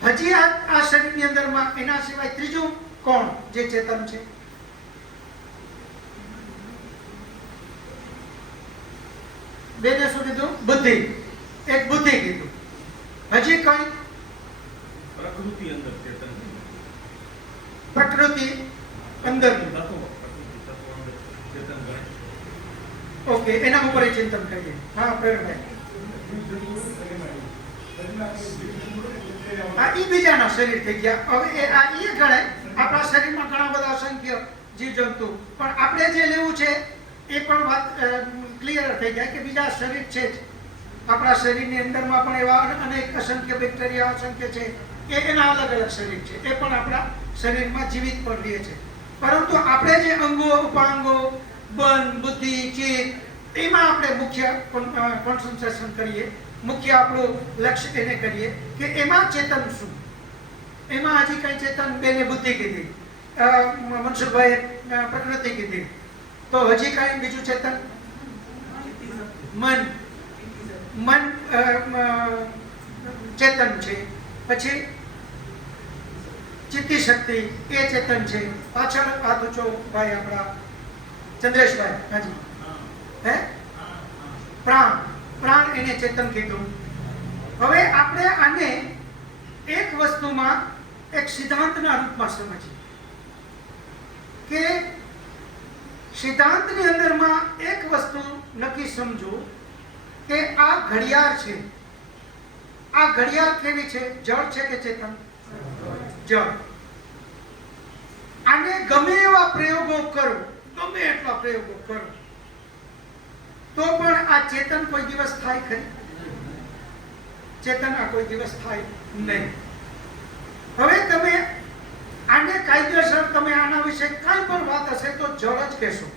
હજી આ શરીરની અંદરમાં એના સિવાય ત્રીજું કોણ જે ચેતન છે? બેને શું કીધું? બુદ્ધિ. એક બુદ્ધિ કીધું. હજી કઈ? પ્રકૃતિ અંદર ચેતન. પ્રકૃતિ અંદર. ઓકે, એના ઉપર ચિંતન કરીએ. હા પ્રેરણાભાઈ. આ ઈ બીજાના શરીર થઈ ગયા. હવે આ ઈ ગણાય. આપણા શરીરમાં ઘણા બધા અસંખ્ય જીવજંતુ, પણ આપણે જે લેવું છે એ પણ વાત ક્લિયર થઈ જાય કે બીજા શરીર છે જ. આપણા શરીરની અંદરમાં પણ એવા અનેક અસંખ્ય બેક્ટેરિયા અસંખ્ય છે, એના અલગ અલગ શરીર છે. એ પણ આપણા શરીરમાં જીવિત પણ રહે છે. પરંતુ આપણે જે અંગો, ઉપાંગો, મન, બુદ્ધિ, ચિત્ત, એમાં આપણે મુખ્ય કોન્સન્ટ્રેશન કરીએ, મુખ્ય આપણું લક્ષ્ય એને કરીએ કે એમાં ચેતન શું. એમાં હજી કઈ ચેતન? બેને બુદ્ધિ કીધી, મનસુખભાઈ પ્રકૃતિ કીધી. તો હજી કઈ બીજું ચેતન? મન. મન ચેતન છે. પછી ચિત્તી શક્તિ એ ચેતન છે. પાછળ હાથ ઊંચો ભાઈ આપણા ચંદ્રેશભાઈ. હાજી. હે? પ્રાણ. પ્રાણ એને ચેતન કીધું. હવે આપણે આને એક વસ્તુમાં એક સિદ્ધાંતના રૂપમાં સમજીએ કે સિદ્ધાંતની અંદરમાં એક વસ્તુ નક્કી સમજો કે આ ઘડિયાળ છે. આ ઘડિયાળ કેવી છે? જળ છે કે ચેતન? જળ. આને ગમે એવા પ્રયોગો કરો, ગમે એટલા પ્રયોગો કરો, તો પણ આ ચેતન કોઈ દિવસ થાય ખરી? ચેતન આ કોઈ દિવસ થાય નહીં. હવે તમે આને કાયદેસર તમે આના વિશે કાંઈ પણ વાત હશે તો જળ જ કહેશો.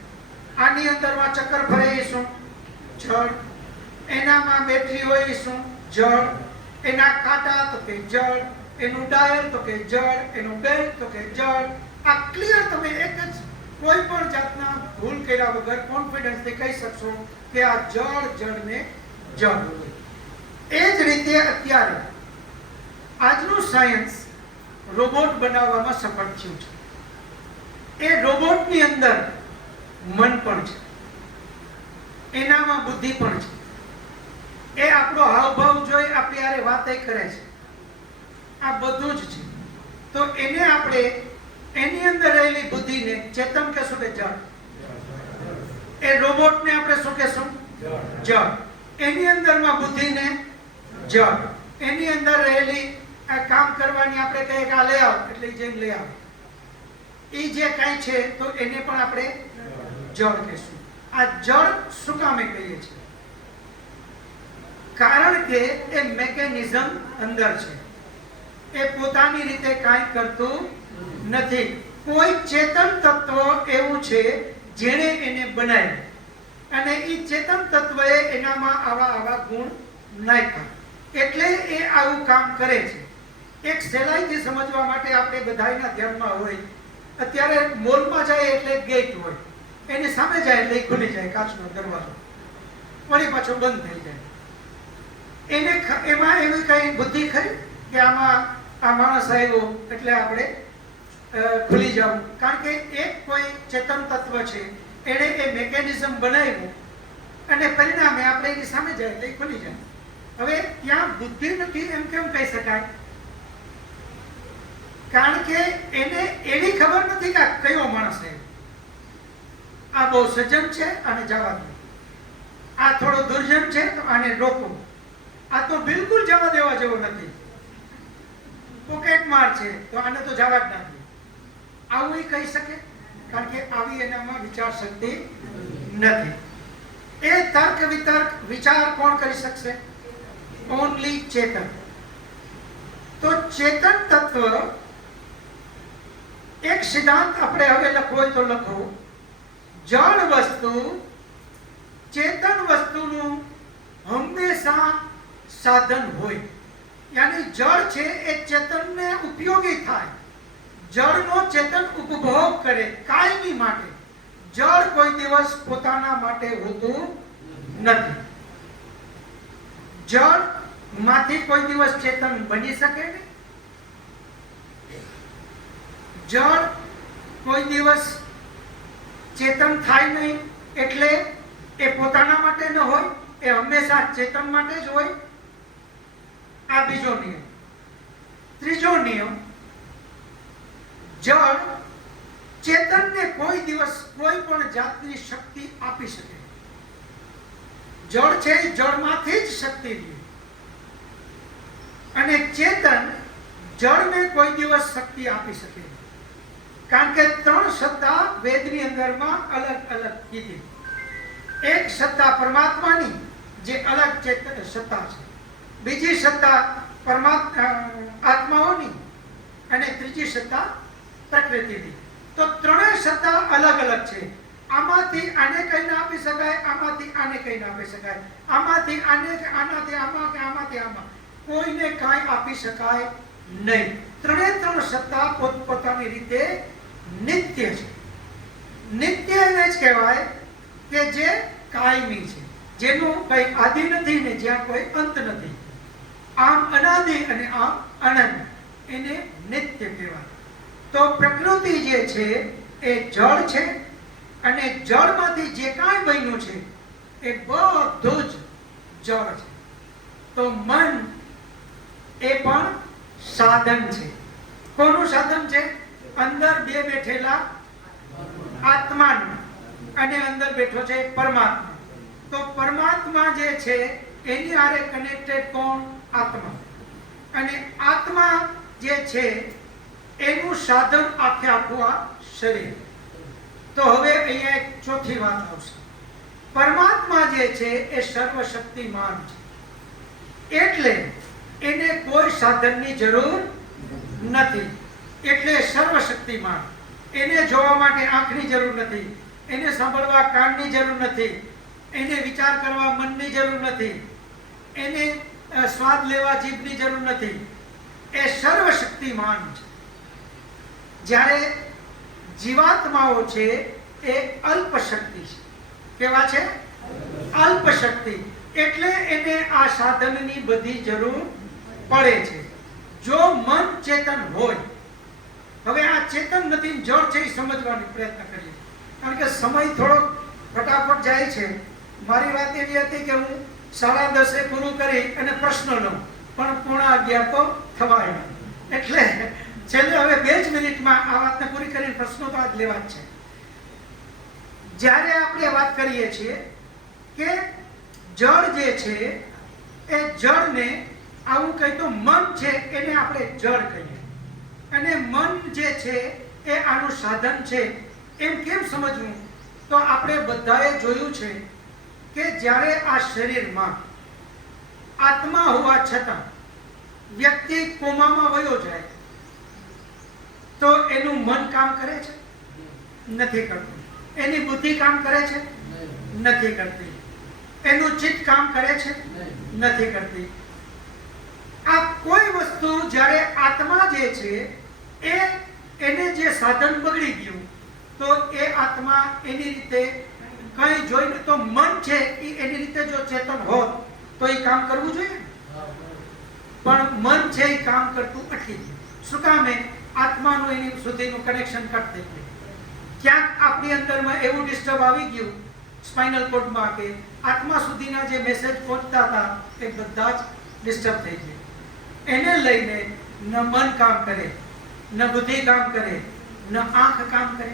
આની અંદરમાં ચક્કર ફરે એ શું? જળ. એનામાં બેટરી હોય એ શું? જળ. એના કાંટા તો કે જળ, એનું ડાયલ તો કે જળ, એનું બેલ્ટ તો કે જળ. આ ક્લિયર તમે એક જ કોઈ પણ જાતના ભૂલ કર્યા વગર કોન્ફિડન્સથી કહી શકશો કે આ જળ, જળને જળ. એ જ રીતે અત્યારે આજનું સાયન્સ રોબોટ બનાવવામાં સફળ થયું છે. એ રોબોટની અંદર મન પણ છે, એનામાં બુદ્ધિ પણ છે. એ આપણો હાવભાવ જોઈ આપણી હારે વાતે કરે છે. આ બધું જ છે. તો એને આપણે એની અંદર રહેલી બુદ્ધિને ચેતન કહેશું કે જળ? એ રોબોટને આપણે શું કહેશું? જળ. એની અંદરમાં બુદ્ધિને જળ. એની અંદર રહેલી આ કામ કરવાની આપણે કહીએ કે આ લઈ આવ એટલે જઈને લઈ આવ. એ જે કાંઈ છે તો એને પણ આપણે જળ કહેશું. આ જળ શું કામે કહીએ છીએ? કારણ કે એ મેકેનિઝમ અંદર છે. એ પોતાની રીતે કાંઈ કરતું નથી. કોઈ ચેતન તત્વ એવું છે જેણે એને બનાવ્યું અને એ ચેતન તત્વએ એનામાં આવા ગુણ નાખ્યા, એટલે એ આવું કામ કરે છે. એક સહેલાઈથી સમજવા માટે આપણે બધાના ધ્યાનમાં હોય, અત્યારે મોલમાં જાય એટલે ગેટ હોય, એની સામે જાય એટલે ખુલી જાય કાચનો દરવાજો, વળી પાછો બંધ થઈ જાય. એને એમાં એવી કઈ બુદ્ધિ ખરી કે આમાં આ માણસ આવ્યો એટલે આપણે ખુલી જવું? કારણ કે એક કોઈ ચેતન તત્વ છે, એણે એ મેકેનિઝમ બનાવ્યું અને પરિણામે આપણે એની સામે જાય એટલે ખુલી જાય. હવે ત્યાં બુદ્ધિ નથી એમ કેમ કહી શકાય? કારણ કે એને એવી ખબર નથી કે કયો માણસ છે. આ બહુ સજ્જન છે આને જવા દો, આ થોડો દુર્જન છે તો આને રોકો, આ તો બિલકુલ જવા દેવા જેવો નથી, પોકેટ માર છે તો આને તો જવા જ ના દે. આવું એ કહી શકે? કારણ કે આવી એનામાં વિચાર શક્તિ નથી. એ તર્ક વિતર્ક વિચાર કોણ કરી શકશે? ઓનલી ચેતન. તો ચેતન તત્વ, એક સિદ્ધાંત આપણે હવે લખવો હોય તો લખો, જળ વસ્તુ ચેતન વસ્તુનું હંમેશા સાધન હોય. યાની જળ છે એ ચેતનને ઉપયોગી થાય, જળનો ચેતન ઉપભોગ કરે કાયમી માટે. જળ કોઈ દિવસ પોતાના માટે હોતું નથી. જળ માંથી કોઈ દિવસ ચેતન બની શકે નહીં. જળ કોઈ દિવસ ચેતન થાય નહીં એટલે એ પોતાના માટે ન હોય, એ હંમેશા ચેતન માટે જ હોય. આ બીજો નિયમ. ત્રીજો નિયમ, જળ ચેતનને કોઈ દિવસ કોઈ પણ જાતની શક્તિ આપી શકે. જળ છે જળમાંથી જ શક્તિ લે, અને ચેતન જળને કોઈ દિવસ શક્તિ આપી શકે. કારણ કે ત્રણ સત્તા વેદની અંદરમાં અલગ અલગ કીધી. એક સત્તા પરમાત્માની જે અલગ ચેતન સત્તા છે, બીજી સત્તા આત્માઓની, અને ત્રીજી સત્તા પ્રકૃતિની. તો ત્રણેય સત્તા અલગ અલગ છે. આમાંથી આને કઈ ના આપી શકાય, આમાંથી આને કઈ ના આપી શકાય, આમાંથી આને, આનાથી આમાં, કે આમાંથી આમાં. કોઈને કાંઈ આપી શકાય નહીં. ત્રણ સત્તા પોતપોતાની રીતે નિત્ય છે. નિત્ય એને જ કહેવાય કે જે કાયમી છે, જેનું કઈ આદિ નથી ને જ્યાં કોઈ અંત નથી. આમ અનાદિ અને આમ અનંત, એને નિત્ય કહેવાય. તો પ્રકૃતિ જે છે એ જળ છે, અને જળમાંથી જે કાંઈ બન્યું છે એ બધું જ જળ છે. તો મન એ પણ સાધન છે. કોનું સાધન છે? અંદર બે બેઠેલા આત્માનું, અને અંદર બેઠો છે પરમાત્મા. તો પરમાત્મા જે છે એની હારે કનેક્ટેડ કોણ? આત્મા. અને આત્મા જે છે એનું સાધન આખે આખું આ શરીર. તો હવે અહીંયા એક ચોથી વાત આવશે. પરમાત્મા જે છે એ સર્વશક્તિમાન છે, એટલે એને કોઈ સાધનની જરૂર નથી. એટલે સર્વશક્તિમાન. એને જોવા માટે આંખની જરૂર નથી, એને સાંભળવા કાનની જરૂર નથી, એને વિચાર કરવા મનની જરૂર નથી, એને સ્વાદ લેવા જીભની જરૂર નથી. એ સર્વશક્તિમાન છે. જ્યારે જીવાત્માઓ છે એ અલ્પ શક્તિ છે. કેવા છે? અલ્પ શક્તિ. એટલે એને આ સાધનની બધી જરૂર પડે છે. જો મન ચેતન હોય, હવે આ ચેતન નથી, જળ છે એ સમજવાનો પ્રયત્ન કરીએ, કારણ કે સમય થોડો ફટાફટ જાય છે. મારી વાત એવી હતી કે હું 10:30 પૂરું કરી અને પ્રશ્ન લઉં, પણ 11:15 તો થવાય. એટલે છેલ્લે હવે 2 જ મિનિટમાં આ વાતને પૂરી કરીને પ્રશ્નો તો આજ લેવા જ છે. જ્યારે આપણે વાત કરીએ છીએ કે જળ જે છે એ જળને, આવું કહી તો મન છે એને આપણે જળ કહીએ, અને મન જે છે એ આનું સાધન છે. એમ કેમ સમજવું? તો આપણે બધાએ જોયું છે કે જ્યારે આ શરીરમાં આત્મા હોવા છતાં વ્યક્તિ કોમામાં વયો જાય તો એનું મન કામ કરે છે? નથી કરતું. એની બુદ્ધિ કામ કરે છે? નથી કરતી. એનું ચિત્ત કામ કરે છે? નથી કરતી. આ કોઈ વસ્તુ જ્યારે આત્મા જે છે એને જે સાધન બગડી ગયું, તો એ આત્મા એની રીતે કઈ જોઈને, તો મન છે એની રીતે જો ચેતન હોત તો એ કામ કરવું જોઈએ, પણ મન છે એ કામ કરતું અટકી ગયું. શું કામે? આત્માનું એની સુધીનું કનેક્શન કટ થઈ ગયું. ક્યાંક આપણી અંદરમાં એવું ડિસ્ટર્બ આવી ગયું સ્પાઇનલ કોર્ડમાં કે આત્મા સુધીના જે મેસેજ પહોંચતા હતા એ બધા જ ડિસ્ટર્બ થઈ ગયા. એને લઈને ન મન કામ કરે, ન બુદ્ધિ કામ કરે, ન આંખ કામ કરે.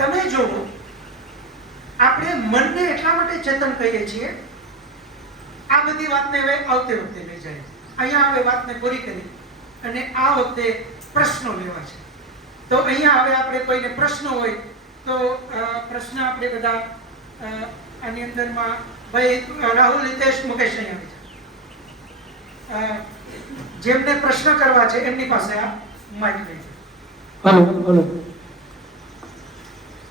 તમે જુઓ, આપણે મનને એટલા માટે ચેતન કહીએ છીએ. આ બધી વાતને હવે આવતે વખતે લઈ જાય. અહીંયા હવે વાતને પૂરી કરી અને આ વખતે પ્રશ્નો લેવા છે. તો અહીંયા હવે આપણે કોઈને પ્રશ્ન હોય તો પ્રશ્ન આપણે બધા આની અંદરમાં, ભાઈ રાહુલ, હિતેશ, મુકેશ અહીંયા આવી જાય. જેમને પ્રશ્ન કરવા છે એમની પાસે આ માઇક લઈ હલો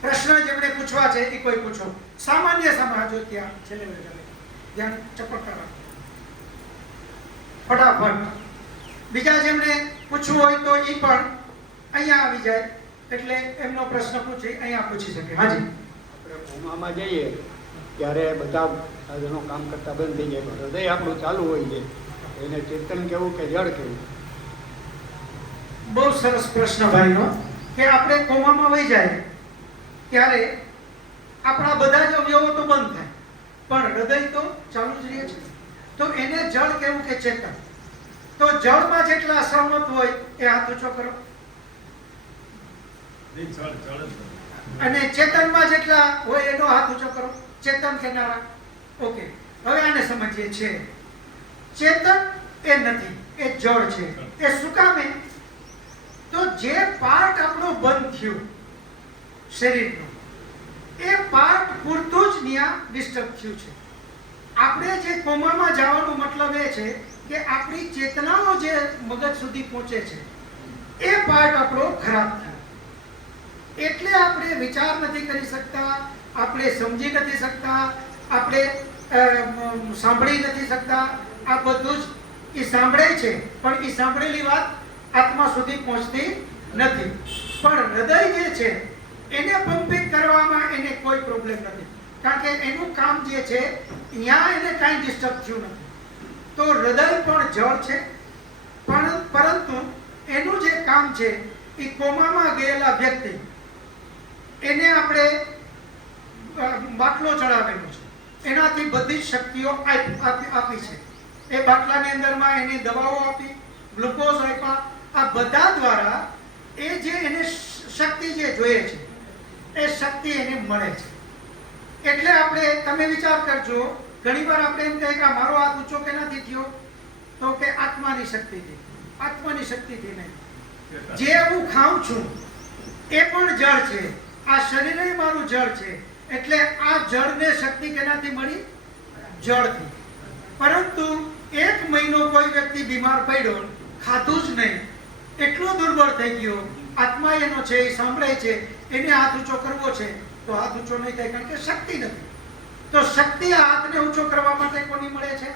પ્રશ્ન જેમને પૂછવા છે એ કોઈ પૂછો. સામાન્ય સમાજ જો ત્યાં છેલ્લે ધ્યાન ચપકતા રાખો ફટાફટ. બીજા જેમને પૂછવું હોય તો એ પણ અહીંયા આવી જાય એટલે એમનો પ્રશ્ન પૂછી અહીંયા પૂછી શકે. હાજી. આપણે કોમામાં જઈએ ત્યારે બધા સાધનો કામ કરતા બંધ થઈ જાય, હૃદય આપણું ચાલુ હોય છે, એને ચેતન કેવું કે જળ કેવું? બહુ સરસ પ્રશ્ન ભાઈનો કે આપણે કોમામાં વહી જાય ત્યારે આપણા બધા જ અવયવો તો બંધ થાય પણ હૃદય તો ચાલુ જ રહે છે. તો એને જળ કેવું કે ચેતન? તો જળમાં જેટલા સહમત હોય એ હાથ ઊંચો કરો. નહીં, જળ જ હોય. અને ચેતનમાં જેટલા હોય એનો હાથ ઊંચો કરો. ચેતન કે નારા? ઓકે, હવે આને સમજીએ. છે ચેતન એ નથી, એ જળ છે. એ શું કામે? તો જે પાર્ટ આપણો બંધ થયો શરીરનો એ પાર્ટ પૂરતું જ ત્યાં ડિસ્ટર્બ થયું છે. આપણે જે કોમામાં જવાનો મતલબ એ છે કે આપણી ચેતનાઓ જે મગજ સુધી પહોંચે છે એ પાર્ટ આપણો ખરાબ થયો. એટલે આપણે વિચાર નથી કરી શકતા, આપણે સમજી નથી શકતા, આપણે સાંભળી નથી શકતા. આ બધું જ એ સાંભળે છે પણ એ સાંભળેલી વાત આત્મા સુધી પહોંચતી નથી. પણ હૃદય જે છે એને પંપિંગ કરવામાં એને કોઈ પ્રોબ્લેમ નથી, કારણ કે એનું કામ જે છે ત્યાં એને કાંઈ ડિસ્ટર્બ થયું નથી. તો હૃદય પણ જળ છે પરંતુ એનું જે કામ છે એ કોમામાં ગયેલા વ્યક્તિ એને આપણે બાટલો ચડાવેલો છે, એનાથી બધી શક્તિઓ આપી છે. એ બાટલાની અંદરમાં એને દવાઓ આપી, ગ્લુકોઝ આપ્યા, આ બધા દ્વારા એ જે એને શક્તિ જે જોઈએ છે એ શક્તિ એને મળે છે. એટલે આપણે તમે વિચાર કરજો, ઘણીવાર આપણે એમ કહીએ કે મારો હાથ ઊંચો કેનાથી થયો? તો કે આત્માની શક્તિથી. આત્માની શક્તિથી નહીં. જે હું ખાઉં છું એ પણ જળ છે, આ શરીર મારું જળ છે. એટલે આ જળને શક્તિ કેનાથી મળી? જળથી. પરંતુ 1 મહિનો કોઈ વ્યક્તિ બીમાર પડ્યો, ખાધું જ નહીં, એટલો દુર્બળ થઈ ગયો, આત્મા એનો છે, એ સાંભળે છે, એને હાથ ઊંચો કરવો છે તો હાથ ઊંચો નહીં થાય, કારણ કે શક્તિ નથી. તો શક્તિ આ હાથને ઊંચો કરવા માટે કોની મળે છે?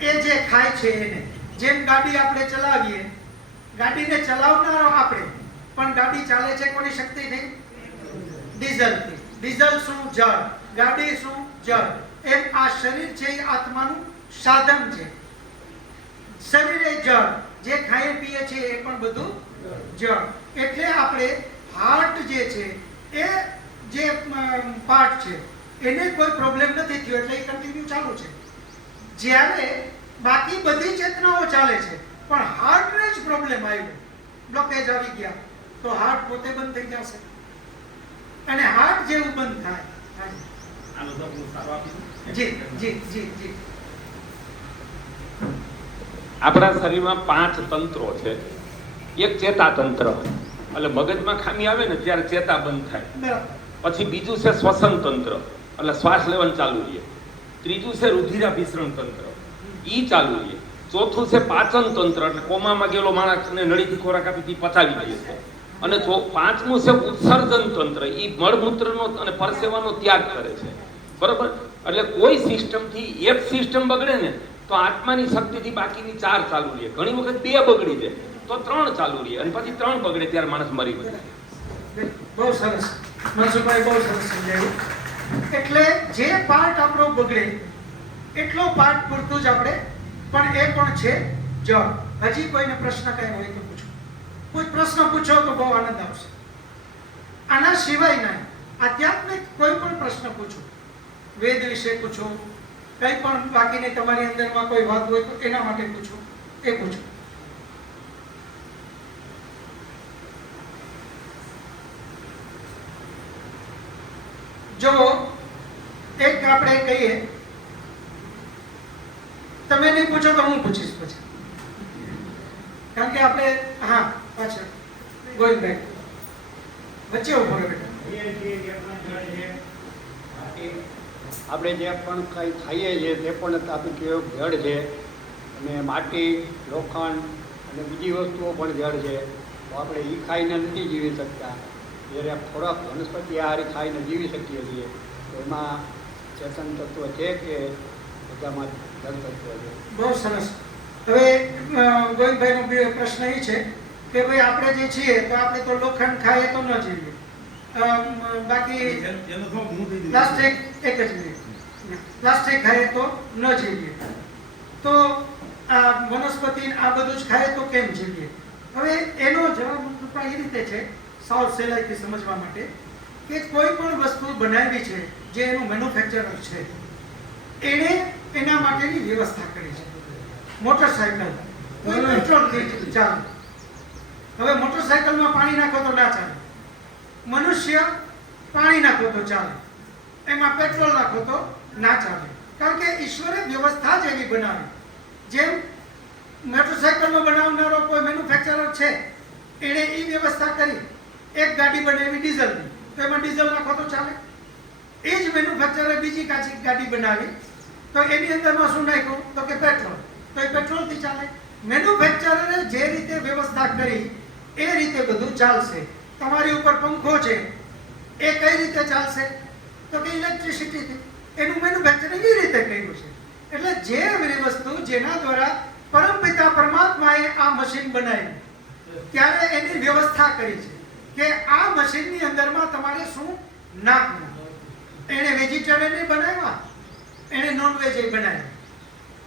એ જે ખાય છે એને. જેમ ગાડી આપણે ચલાવીએ, ગાડીને ચલાવનારો આપણે, પણ ગાડી ચાલે છે કોની શક્તિથી? ડીઝલથી. ડીઝલ શું? જળ. ગાડી શું? જળ. એમ આ શરીર છે એ આત્માનું સાધન છે. શરીર એ જળ, જે ખાઈએ પીએ છે એ પણ બધું જળ. એટલે આપણે હાર્ટ જે છે એ જે પાર્ટ છે એને કોઈ પ્રોબ્લેમ નથી થયો એટલે એ કન્ટિન્યુ ચાલુ છે. જ્યારે બાકી બધી ચેતનાઓ ચાલે છે પણ હાર્ટને જ પ્રોબ્લેમ આવ્યો, બ્લોકેજ આવી ગયા, તો હાર્ટ પોતે બંધ થઈ જશે. અને હાર્ટ જેવું બંધ થાય. આનો જવાબ હું સારો આપી દઉં? જી જી જી જી. આપણા શરીરમાં 5 તંત્રો છે. એક ચેતા તંત્ર, એટલે મગજમાં ખામી આવે ને ત્યારે ચેતા બંધ થાય. બરાબર. પછી બીજું છે શ્વસન તંત્ર, એટલે શ્વાસ લેવાનું ચાલુ રહે. ત્રીજું છે રુધિરાભિસરણ તંત્ર, ઈ ચાલુ રહે. ચોથું છે પાચન તંત્ર, એટલે કોમામાં ગયેલો માણસને નળીથી ખોરાક આપી પચાવી દે છે. અને પાંચમું છે ઉત્સર્જન તંત્ર, ઈ મળમૂત્રનો અને પરસેવાનો ત્યાગ કરે છે. બરોબર? એટલે કોઈ સિસ્ટમથી એક સિસ્ટમ બગડે ને તો આત્માની શક્તિથી બાકીની 4 ચાલુ રહે. ઘણી વખત 2 બગડી જાય તો 3 ચાલુ રહે, અને પછી 3 બગડે ત્યારે માણસ મરી જાય. બહુ સરસ મનસુખભાઈ, બહુ સરસ સમજાવ્યું. એટલે જે પાર્ટ આપણો બગડે એટલો પાર્ટ પૂરતું જ આપણે, પણ એ પણ છે જળ. હજી કોઈને પ્રશ્ન કઈ હોય તો પૂછો. કોઈ પ્રશ્ન પૂછો તો બહુ આનંદ આવશે. આના સિવાય નહીં, આધ્યાત્મિક કોઈ પણ પ્રશ્ન પૂછો, વેદ વિશે પૂછો, કઈ પણ બાકીની તમારી અંદરમાં કોઈ વાત હોય તો એના માટે પૂછો, એ પૂછો. જો એક આપણે કહીએ, તમે નહીં પૂછો તો હું પૂછીશ પછી, કારણ કે આપણે હા પાછળ ગોવિંદભાઈ વચ્ચે ઉભો રહો બેટા. આપણે જે પણ કંઈ ખાઈએ છીએ તે પણ તાપી જળ છે, અને માટી, લોખંડ અને બીજી વસ્તુઓ પણ જળ છે. તો આપણે એ ખાઈને નથી જીવી શકતા. જ્યારે ખોરાક વનસ્પતિ આહાર ખાઈને જીવી શકીએ છીએ. તો એમાં ચેતન તત્વ છે કે બધામાં જળ તત્વ છે? બહુ સરસ. હવે ગોવિંદભાઈનો પ્રશ્ન એ છે કે ભાઈ આપણે જે છીએ તો આપણે તો લોખંડ ખાઈએ તો ન જીવીએ, બાકી એનો તો હું થઈ પ્લાસ્ટિક એક જ મિનિટ પ્લાસ્ટિક ખાઈએ તો ન જીવીએ, તો આ વનસ્પતિ આ બધું જ ખાઈએ તો કેમ જીવીએ? હવે એનો જવાબ ટૂંકમાં એ રીતે છે, સાવ સહેલાઈથી સમજવા માટે, કે કોઈ પણ વસ્તુ બનાવી છે જે એનું મેન્યુફેક્ચરર છે એણે એના માટેની વ્યવસ્થા કરી છે. મોટરસાયકલ પેટ્રોલથી ચાલે. હવે મોટરસાયકલમાં પાણી નાખો તો ના ચાલે, મનુષ્ય પાણી નાખો તો ચાલે, એમાં પેટ્રોલ નાખો તો ના ચાલે. કારણ કે ઈશ્વરે વ્યવસ્થા જ એવી બનાવી. જેમ મોટરસાયકલનો બનાવનારો કોઈ મેન્યુફેક્ચરર છે એણે એ વ્યવસ્થા કરી, એક ગાડી બનાવી ડીઝલની, તો એમાં ડીઝલ નાખો તો ચાલે. એ જ મેન્યુફેક્ચરે બીજી કાચી ગાડી બનાવી, તો એની અંદરમાં શું નાખ્યું? તો કે પેટ્રોલ, તો એ પેટ્રોલથી ચાલે. મેન્યુફેક્ચરરે જે રીતે વ્યવસ્થા કરી એ રીતે બધું ચાલશે. તમારી ઉપર પંખો છે, એ કઈ રીતે ચાલશે? તો કે ઇલેક્ટ્રિસિટીથી. એનું મેન્યુફેક્ચરિંગ એ રીતે કર્યું છે. એટલે જે એવી વસ્તુ જેના દ્વારા પરમપિતા પરમાત્માએ આ મશીન બનાવ્યું, ત્યારે એની વ્યવસ્થા કરી છે કે આ મશીનની અંદરમાં તમારે શું નાખવું. એણે વેજીટેરિયન બનાવ્યા, એણે નોનવેજ બનાવ્યા,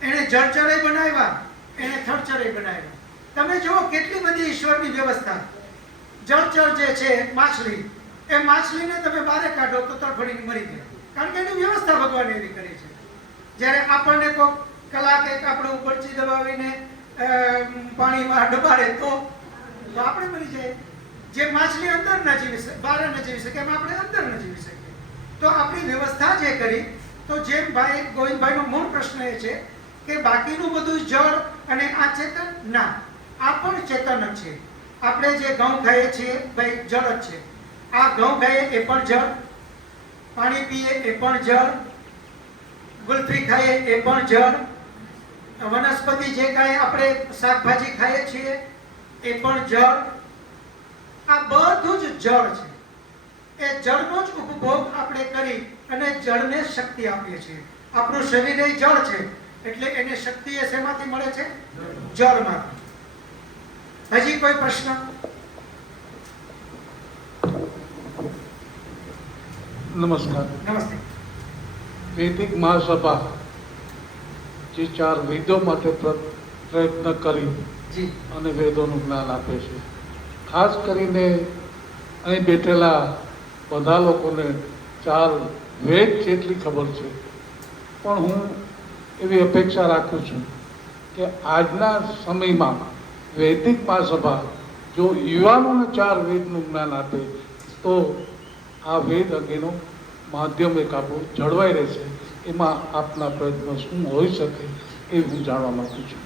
એણે જળચર બનાવ્યા, એણે થળચર બનાવ્યા. તમે જુઓ કેટલી બધી ઈશ્વરની વ્યવસ્થા. જળચર જે છે માછલી, એ માછલીને તમે બહાર કાઢો તો તડફડીને મરી જાય, કારણ કે એની વ્યવસ્થા ભગવાને એવી કરી છે. જ્યારે આપણને કોઈ કલાક એક આપણે ઉપરથી દબાવીને પાણીમાં ડબાડે તો આપણે મરી જાય. જે માછલી અંદર ન જીવી શકે, બહાર ન જીવી શકે, એમ આપણે અંદર ન જીવી શકીએ. તો આપણી વ્યવસ્થા જે કરી, તો જેમ ભાઈ ગોવિંદભાઈનો મૂળ પ્રશ્ન એ છે કે બાકીનું બધું જળ અને આ ચેતન, ના, આ પણ ચેતન જ છે. આપણે જે ઘઉં ખાઈએ છીએ ભાઈ જળ જ છે. આ ઘઉં ખાઈએ એ પણ જળ, પાણી પીએ એ પણ જળ, ગુલફી ખાઈએ એ પણ જળ, વનસ્પતિ જે કાંઈ આપણે શાકભાજી ખાઈએ છીએ એ પણ જળ. આ બધું જ જળ છે. એ જળનો જ ઉપભોગ આપણે કરી અને જળને શક્તિ આપીએ છીએ. આપણું શરીર એ જળ છે, એટલે એને શક્તિ એ શેમાંથી મળે છે? જળમાંથી. હજી કોઈ પ્રશ્ન? નમસ્કાર. નમસ્તે. વૈદિક મહાસભા જે 4 વેદો માટે પ્રયત્ન કરી જી. અને વેદોનું જ્ઞાન આપે છે, ખાસ કરીને અહીં બેઠેલા બધા લોકોને 4 વેદ જેટલી ખબર છે, પણ હું એવી અપેક્ષા રાખું છું કે આજના સમયમાં વૈદિક મહાસભા જો યુવાનોને 4 વેદનું જ્ઞાન આપે તો આ વેદ અંગેનું માધ્યમ એક આપણું જળવાઈ રહેશે. એમાં આપના પ્રયત્નો શું હોઈ શકે એ હું જાણવા માંગુ છું.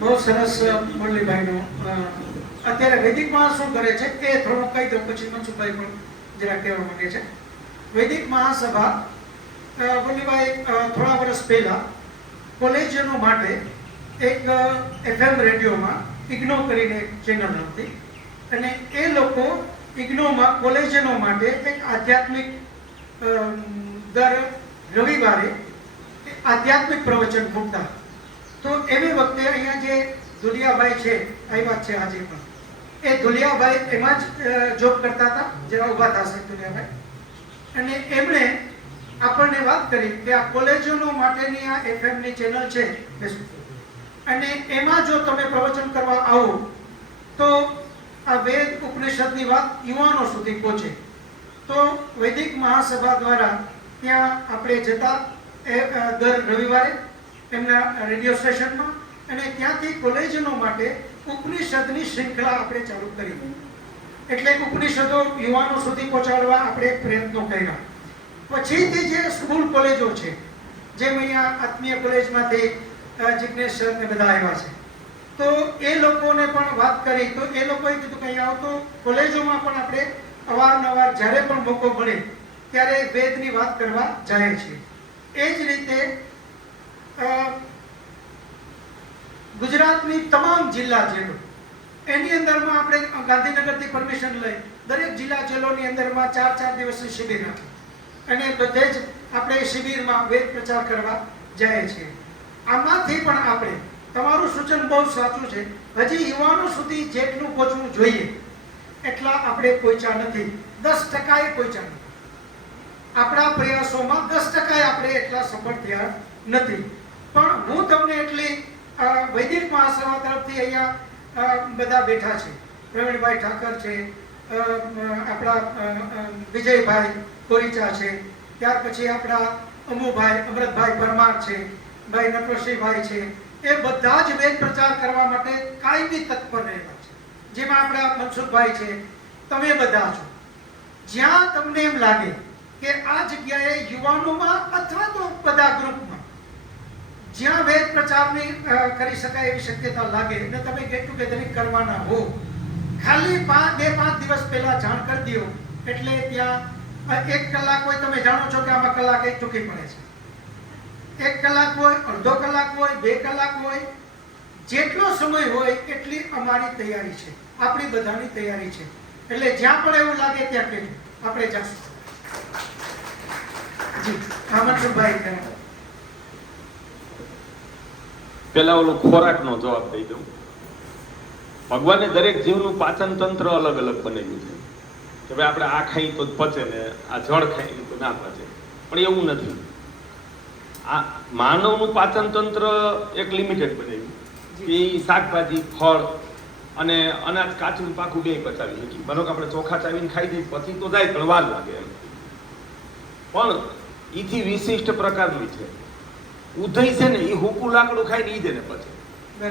બહુ સરસ મુરલીભાઈનો. અત્યારે વૈદિકમાં શું કરે છે એ થોડું કહી દઉં, પછી મનસુખભાઈ પણ જરા કહેવા માંગે છે. વૈદિક મહાસભા મુરલીભાઈ થોડા વર્ષ પહેલા કોલેજનો માટે એક FM રેડિયોમાં ઇગ્નો કરીને એક ચેનલ હતી, અને એ લોકો ઇગ્નોમાં કોલેજનો માટે એક આધ્યાત્મિક દર રવિવારે આધ્યાત્મિક પ્રવચન મૂકતા. તો એવી વખતે અહીંયા જે ધુલિયાભાઈ છે, આવ્યા છે આજે પણ, એ ધુલિયાભાઈ એમાં જ જોબ કરતા હતા. જરા ઊભા થશે ધુલિયાભાઈ. અને એમણે આપણને વાત કરી કે આ કોલેજોનો માટેની આ એફએમની ચેનલ છે, અને એમાં જો તમે પ્રવચન કરવા આવો તો આ વેદ ઉપનિષદની વાત યુવાનો સુધી પહોંચે. તો વૈદિક મહાસભા દ્વારા ત્યાં આપણે જતા દર રવિવારે એમના રેડિયો સ્ટેશનમાં, અને ત્યાંથી કોલેજનો માટે ઉપનિષદની શૃંખલા આપણે ચાલુ કરી. એટલે ઉપનિષદો યુવાનો સુધી પહોંચાડવા આપણે પ્રયત્નો કર્યા. પછીથી જે સ્કૂલ કોલેજો છે, જેમ અહીંયા આત્મીય કોલેજમાંથી જિજ્ઞેશ સર ને બધા આવ્યા છે, તો એ લોકોને પણ વાત કરી. તો એ લોકોએ કીધું કે અહીંયા આવતો કોલેજોમાં પણ આપણે અવારનવાર જ્યારે પણ મોકો મળે ત્યારે વેદની વાત કરવા જાય છે. એ જ રીતે ગુજરાતની તમામ જિલ્લા જેલો એની અંદરમાં આપણે ગાંધીનગરથી પરમિશન લઈ દરેક જિલ્લા જેલોની અંદરમાં 4 દિવસની શિબિર રાખી અને બધે જ આપણે શિબિરમાં વેદ પ્રચાર કરવા જાય છે. આમાંથી પણ આપણે તમારું સૂચન બહુ સાચું છે. હજી યુવાનો સુધી જેટલું પહોંચવું જોઈએ એટલા આપણે પહોંચ્યા નથી. 10% પહોંચ્યા નથી. આપણા પ્રયાસોમાં 10% આપણે એટલા સફળ થયા નથી. પણ હું તમને એટલી વૈદિક મહાસભા તરફથી અહીંયા બધા બેઠા છે. પ્રવીણભાઈ ઠાકર છે, આપણા વિજયભાઈ કોરીચા છે, ત્યાર પછી આપણા અમુભાઈ અમૃતભાઈ પરમાર છે, ભાઈ નટવરસિંહભાઈ છે. એ બધા જ વેદ પ્રચાર કરવા માટે કાયમી તત્પર રહેલા છે. જેમાં આપણા મનસુખભાઈ છે, તમે બધા છો. જ્યાં તમને એમ લાગે કે આ જગ્યાએ યુવાનોમાં અથવા તો બધા ગ્રુપમાં જ્યાં વેદ પ્રચારની કરી શકાય એવી શક્યતા લાગે અને તમે ગેટ ટુગેધરિંગ કરવાના હો, ખાલી 2-5 દિવસ પહેલા જાણ કરી દો. એટલે ત્યાં 1 કલાક હોય, તમે જાણો છો કે આમાં કલાક એક ચૂકી પડે છે. 1 કલાક હોય, અડધો કલાક હોય, 2 કલાક હોય, જેટલો સમય હોય એટલી અમારી તૈયારી છે, આપણી બધાની તૈયારી છે. એટલે જ્યાં પણ એવું લાગે ત્યાં કહેજો, આપણે જશું. જી આમંત્રણભાઈ પેલા ઓલો ખોરાકનો જવાબ દઈ દઉં. ભગવાને દરેક જીવનું પાચન તંત્ર અલગ અલગ બનાવ્યું છે કે ભાઈ આપણે આ ખાઈ તો પચે ને આ જળ ખાઈ તો ના પચે. પણ એવું નથી. આ માનવનું પાચન તંત્ર એક લિમિટેડ બનાવ્યું કે શાકભાજી, ફળ અને અનાજ કાચું પાકું બે પચાવી શકીએ. બનો કે આપણે ચોખા ચાવીને ખાઈ દઈએ પછી તો જાય પણ વાર લાગે એમ. પણ એથી વિશિષ્ટ પ્રકારનું છે ઉધઈ છે ને, એ હુકું લાકડું ખાય ને ઈ જ એને પચે.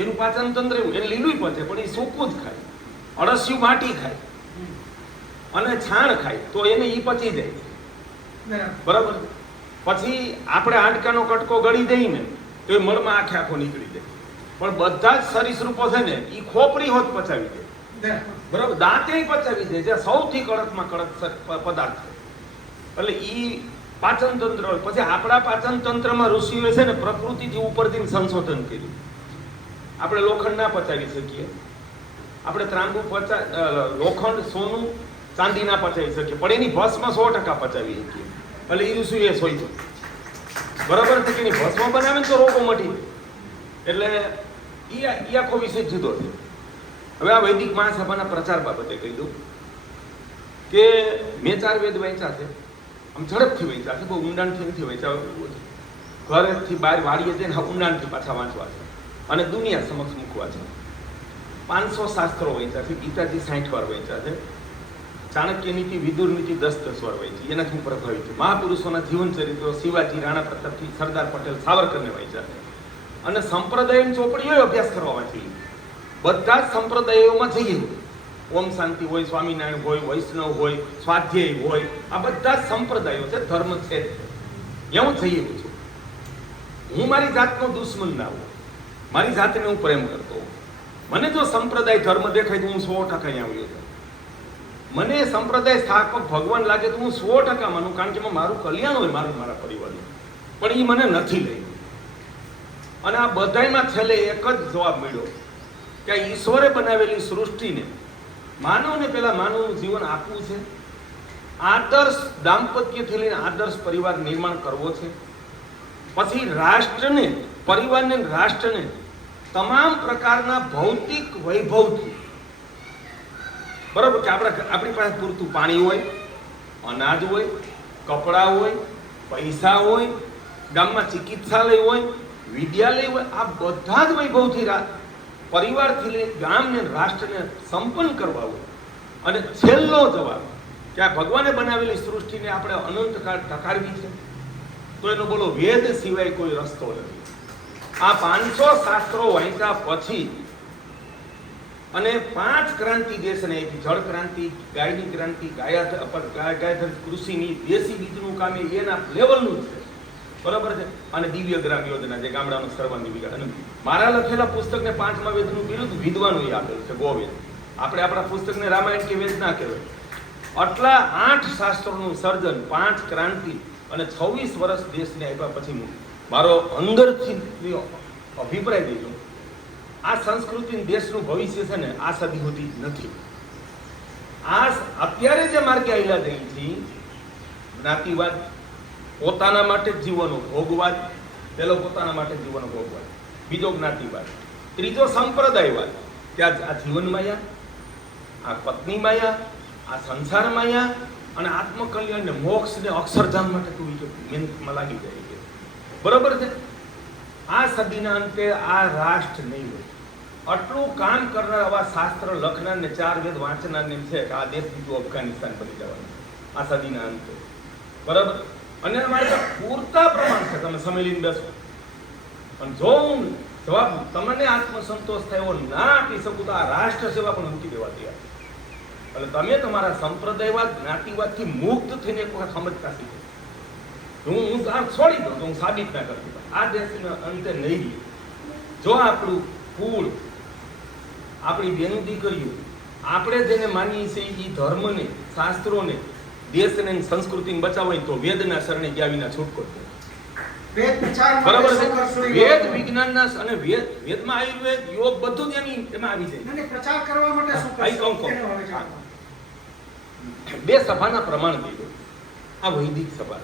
એનું પાચન તંત્ર એવું, એને લીલું પચે પણ એ સૂકું જ ખાય. અળસિયું માટી ખાય અને છાણ ખાય તો એને ઈ પચી જાય. બરાબર. પછી આપણે હાડકાનો કટકો ગળી દઈએ ને તો એ મળમાં આખે આખો નીકળી જાય. પણ બધા જ સરીસૃપો છે ને એ ખોપરી હોત પચાવી દે. બરાબર. દાંતે પચાવી દે, જે સૌથી કડકમાં કડક પદાર્થ છે. એટલે ઈ પાચન તંત્ર. પછી આપણા પાચન તંત્રમાં ઋષિઓએ છે ને પ્રકૃતિથી ઉપરથી સંશોધન કર્યું. આપણે લોખંડ ના પચાવી શકીએ, આપણે ત્રાંબુ લોખંડ, સોનું, ચાંદી ના પચાવી શકીએ, પણ એની ભસ્મ 100% પચાવી શકીએ. એટલે એ ઋષિએ સોચ્યું. બરાબર છે કે એની ભસ્મ બનાવે ને તો રોગો મટી જાય. એટલે એ આખો વિષય જુદો છે. હવે આ વૈદિક મહાસભાના પ્રચાર બાબતે કહી દઉં કે મેં 4 વેદ વાંચ્યા છે. આમ ઝડપથી વાંચ્યા છે, બહુ ઊંડાણથી નથી વાંચ્યા. ઘરેથી બહાર વાળીએ જઈને ઊંડાણથી પાછા વાંચવા છે અને દુનિયા સમક્ષ મૂકવા છે. 500 શાસ્ત્રો વાંચ્યા છે. ગીતાજી 60 વાર વાંચ્યા છે. ચાણક્ય નીતિ, વિદુર નીતિ 10 વાર વાંચી. એનાથી હું પ્રભાવિત છું. મહાપુરુષોના જીવન ચરિત્રો શિવાજી, રાણા પ્રતાપથી સરદાર પટેલ, સાવરકરને વાંચ્યા છે. અને સંપ્રદાયની ચોપડીઓ અભ્યાસ કરવા વાંચી. બધા જ સંપ્રદાયોમાં જઈએ, ઓમ શાંતિ હોય, સ્વામિનારાયણ હોય, વૈષ્ણવ હોય, સ્વાધ્યાય હોય, આ બધા જ સંપ્રદાયો છે, ધર્મ છે. એવું જઈએ છું. હું મારી જાતનો દુશ્મન ના હોઉં, મારી જાતને હું પ્રેમ કરતો હોઉં. મને જો સંપ્રદાય ધર્મ દેખાય તો હું 100% અહીંયા આવ્યો છું. મને સંપ્રદાય સ્થાપક ભગવાન લાગે તો હું 100% માનું, કારણ કે મારું કલ્યાણ હોય મારા પરિવારનું. પણ એ મને નથી લઈ. અને આ બધાયમાં છેલ્લે એક જ જવાબ મળ્યો કે આ ઈશ્વરે બનાવેલી સૃષ્ટિને માનવને પહેલા માનવનું જીવન આપવું છે, આદર્શ દાંપત્યથી લઈને આદર્શ પરિવાર નિર્માણ કરવો છે. પછી રાષ્ટ્રને, પરિવારને, રાષ્ટ્રને તમામ પ્રકારના ભૌતિક વૈભવથી, બરાબર કે આપણી પાસે પૂરતું પાણી હોય, અનાજ હોય, કપડાં હોય, પૈસા હોય, ગામમાં ચિકિત્સાલય હોય, વિદ્યાલય હોય, આ બધા જ વૈભવથી પરિવારથી લઈ ગામને, રાષ્ટ્રને સંપન્ન કરવા હોય. અને છેલ્લો જવાબ કે આ ભગવાને બનાવેલી સૃષ્ટિને આપણે અનંતકાળ ટકારવી છે તો એનો બોલો વેદ સિવાય કોઈ રસ્તો નથી. આ 500 શાસ્ત્રો વાંચ્યા પછી અને 5 ક્રાંતિ દેશને આપી. જળ ક્રાંતિ, ગાયની ક્રાંતિ, ગાયધર કૃષિની, દેશી બીજનું કામ એના લેવલનું છે. બરાબર છે. અને દિવ્ય ગ્રામ યોજના, જે ગામડાનો સર્વાંગી વિકાસ. અને મારા લખેલા પુસ્તકને 5મા વેદનું બિરુદ વિદ્વાનું આપેલું છે, ગોવેદ. આપણે આપણા પુસ્તકને રામાયણ કે વેદ ના કહેવાય. આટલા 8 શાસ્ત્રોનું સર્જન, 5 ક્રાંતિ અને 26 વર્ષ દેશને આપ્યા પછી મારો અંદરથી અભિપ્રાય દીધો આ સંસ્કૃતિ દેશનું ભવિષ્ય છે ને આ સદી સુધી નથી. આ અત્યારે જે માર્ગે આવેલા છે જ્ઞાતિવાદ, પોતાના માટે જ જીવનો ભોગવાદ, પેલો પોતાના માટે જીવનો ભોગવાદ, બીજો જ્ઞાતિવાદ, ત્રીજો સંપ્રદાયવાદ. ત્યાં આ જીવન માયા, આ પત્ની માયા, આ સંસાર માયા અને આત્મકલ્યાણ ને મોક્ષ ને અક્ષરધામ માટે તું મહેનતમાં લાગી જાય છે. બરોબર છે. આ સદીના અંતે આ રાષ્ટ્ર નહીં હોય. આટલું કામ કરનાર આવા શાસ્ત્ર લખનાર ને 4 વેદ વાંચનાર ને એમ છે કે આ દેશ બીજું અફઘાનિસ્તાન બની જવાનું આ સદીના અંતે. બરાબર. અને અમારે તો પૂરતા પ્રમાણ છે, તમે સમય લઈને બેસો. અને જો હું જવાબ તમને આત્મસંતોષ થાય એવો ના આપી શકું તો આ રાષ્ટ્ર સેવા પણ મૂકી દેવા તૈયાર. એટલે તમે તમારા સંપ્રદાયવાદ જ્ઞાતિવાદથી મુક્ત થઈને એક વખત સમજતા શીખો. હું આ છોડી દઉં તો હું સાબિત ના કરી દઉં. આ દેશના અંતે નહીં રહે. જો આપણું કુળ, આપણી બેન દીકરીઓ, આપણે જેને માનીએ છીએ એ ધર્મને, શાસ્ત્રોને, દેશને, સંસ્કૃતિને બચાવવા તો વેદના શરણે ગયા વિના છૂટકો છે. વેદ પ્રચાર બરાબર માટે છે. શું કરશો? વેદ વિજ્ઞાનના અને વેદમાં આયુર્વેદ, યોગ બધું જ એમાં આવી જાય. અને પ્રચાર કરવા માટે શું આઈ કહું કરશો? એનો હવે જવાબ. 2 સભાના પ્રમાણ દઈ દો. આ વૈદિક સભા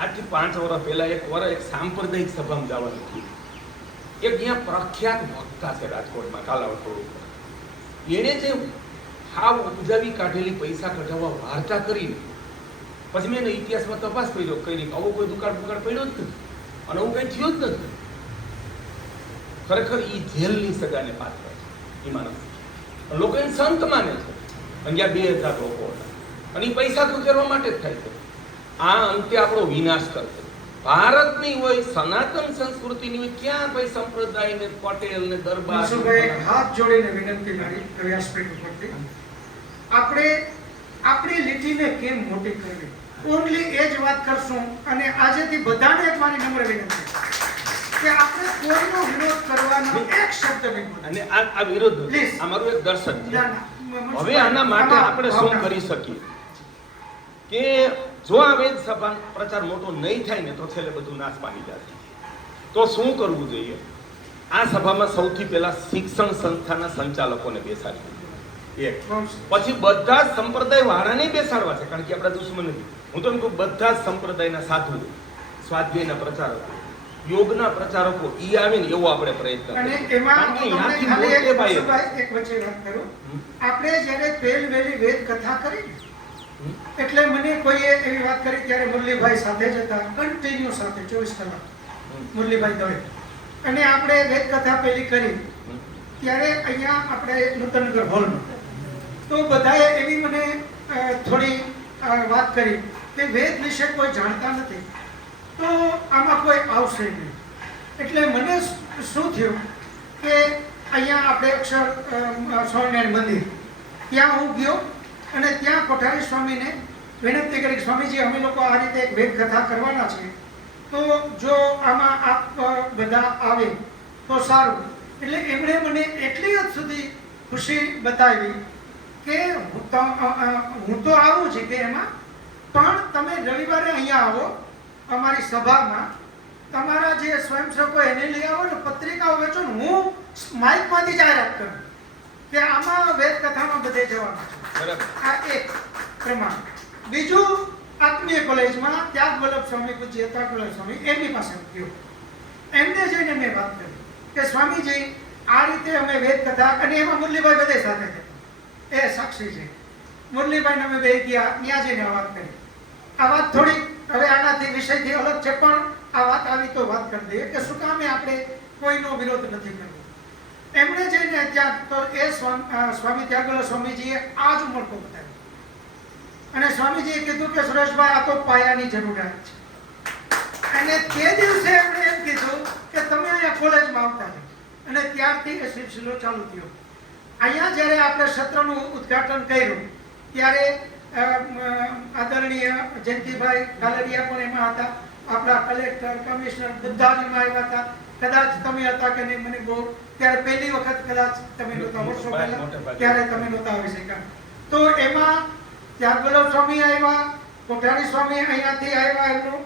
આજથી 5 વર્ષ પહેલા એક સાંપ્રદાયિક સભામાં જવાનું થયું. એક અહીંયા પ્રખ્યાત વક્તા છે રાજકોટમાં, કાલાવડ રોડ ઉપર. એણે જે હાવ ઉપજાવી કાઢેલી પૈસા કઢાવવા વાર્તા કરીને પછી મેં ઇતિહાસમાં તપાસ કરી આવો કોઈ દુકાળ પડ્યો જ નથી અને આવું કઈ થયું જ નથી. ખરેખર એ જેલની સજાને પાત્ર છે એ માણસ. લોકો એને સંત માને છે. અહીંયા 2000 લોકો હતા અને એ પૈસા ખર્ચવા માટે જ થાય છે. આ અંતે આપણો વિનાશ કરશે. ભારતની હોય, સનાતન સંસ્કૃતિની હોય, ક્યાં ભાઈ સંપ્રદાય ને પટેલ ને દરબાર. મનસુખભાઈ, હાથ જોડીને વિનંતી મારી વ્યાસપીઠ ઉપરથી, આપણે આપણી લીટીને કેમ મોટી કરવી, ઓનલી એ જ વાત કરશું. અને આજેથી બધાને જ મારી નમ્ર વિનંતી કે આપણે કોઈનો વિરોધ કરવાનો એક શબ્દ નહીં બોલવો. અને આ વિરોધ Please. આ મારું એક દર્શન છે. ના, ના, હવે આના માટે આપણે શું કરી શકીએ કે જો આ વેદ સભા પ્રચાર મોટો નહીં થાય ને તો છેલ્લે બધું નાશ પામી જશે. તો શું કરવું જોઈએ? આ સભામાં સૌથી પહેલા શિક્ષણ સંસ્થાના સંચાલકોને બેસાડવું. એક પછી બધા જ સંપ્રદાય વાળાને બેસાડવા છે, કારણ કે આપણા દુશ્મન નથી. હું તો એમ કહું બધા જ સંપ્રદાયના સાધુ, સ્વાધ્યાયના પ્રચારકો, યોગના પ્રચારકો ઈ આવે ને એવો આપણે પ્રયત્ન અને કરીએ. એમાં કારણ કે તમને અહીંયાથી ખાલી મોટે એક પાયે મનસુખભાઈ, એક વચ્ચે વાત કરું. આપણે જ્યારે પહેલવેલી વેદ કથા કરી ને, એટલે મને કોઈએ એવી વાત કરી, ત્યારે મુરલીભાઈ સાથે જ હતા, કન્ટિન્યુ સાથે 24 કલાક મુરલીભાઈ દવે. અને આપણે વેદ કથા પહેલી કરી ત્યારે અહીંયા આપણે નૂતનગર હોલમાં તો બધાએ એવી મને થોડી વાત કરી કે વેદ વિશે કોઈ જાણતા નથી તો આમાં કોઈ આવશે નહીં. એટલે મને શું થયું કે અહીંયા આપણે અક્ષર સ્વામિનારાયણ મંદિર ત્યાં હું ગયો અને ત્યાં કોઠારી સ્વામીને વિનંતી કરી, સ્વામીજી અમે લોકો આ રીતે એક વેદ કથા કરવાના છે, તો જો આમાં આપ બધા આવે તો સારું. એટલે એમણે મને એટલી હદ સુધી ખુશી બતાવી કે હું તો આવું છે કે એમાં પણ તમે રવિવારે અહીંયા આવો અમારી સભામાં, તમારા જે સ્વયંસેવકો એને લઈ આવો ને, પત્રિકાઓ વેચો ને, હું માઇકમાંથી જાહેરાત કરું કે આમાં વેદ કથામાં બધે જવાના છે. આ એક પ્રમાણ. બીજું, આત્મીય કોલેજમાં ત્યાગ વલ્લભ સ્વામી, પૂજ્ય ત્યાગ વલ્લભ સ્વામી, એમની પાસે ગયો. એમને જઈને મેં વાત કરી કે સ્વામીજી આ રીતે અમે વેદ કથા, અને એમાં મુરલીભાઈ બધે સાથે છે, એ સાક્ષી છે. મુરલીભાઈને અમે બે ગયા, ત્યાં જઈને આ વાત કરી. આ વાત થોડી હવે આનાથી વિષયથી અલગ છે, પણ આ વાત આવી તો વાત કરી દઈએ કે શું કામે આપણે કોઈનો વિરોધ નથી કરવો. એમણે જઈને ત્યાં તો એ સ્વામી ત્યાગવલ્લભ સ્વામીજીએ આ જ મોટો બતાવ્યો અને સ્વામીજીએ કીધું કે સુરેશભાઈ આ તો પાયાની જરૂરિયાત છે. અને તે દિવસે એમણે એમ કીધું કે તમે અહીંયા કોલેજમાં આવતા રહો, અને ત્યારથી એ સિલસિલો ચાલુ થયો. અહીંયા જ્યારે આપણે સત્રનું ઉદ્ઘાટન કર્યું ત્યારે આદરણીય જયંતિભાઈ ગાલરિયા પણ એમાં હતા, આપણા કલેક્ટર, કમિશનર બધા જ એમાં આવ્યા હતા. કદાચ તમે હતા કે નહીં મને બહુ, ત્યારે પહેલી વખત કદાચ તમે નહોતા, વર્ષો પહેલા ત્યારે તમે નહોતા આવી શક્યા. તો એમાં ત્યાગ વલ્લભ સ્વામી આવ્યા, કોઠારી સ્વામી અહીંયાથી આવ્યા, એમનું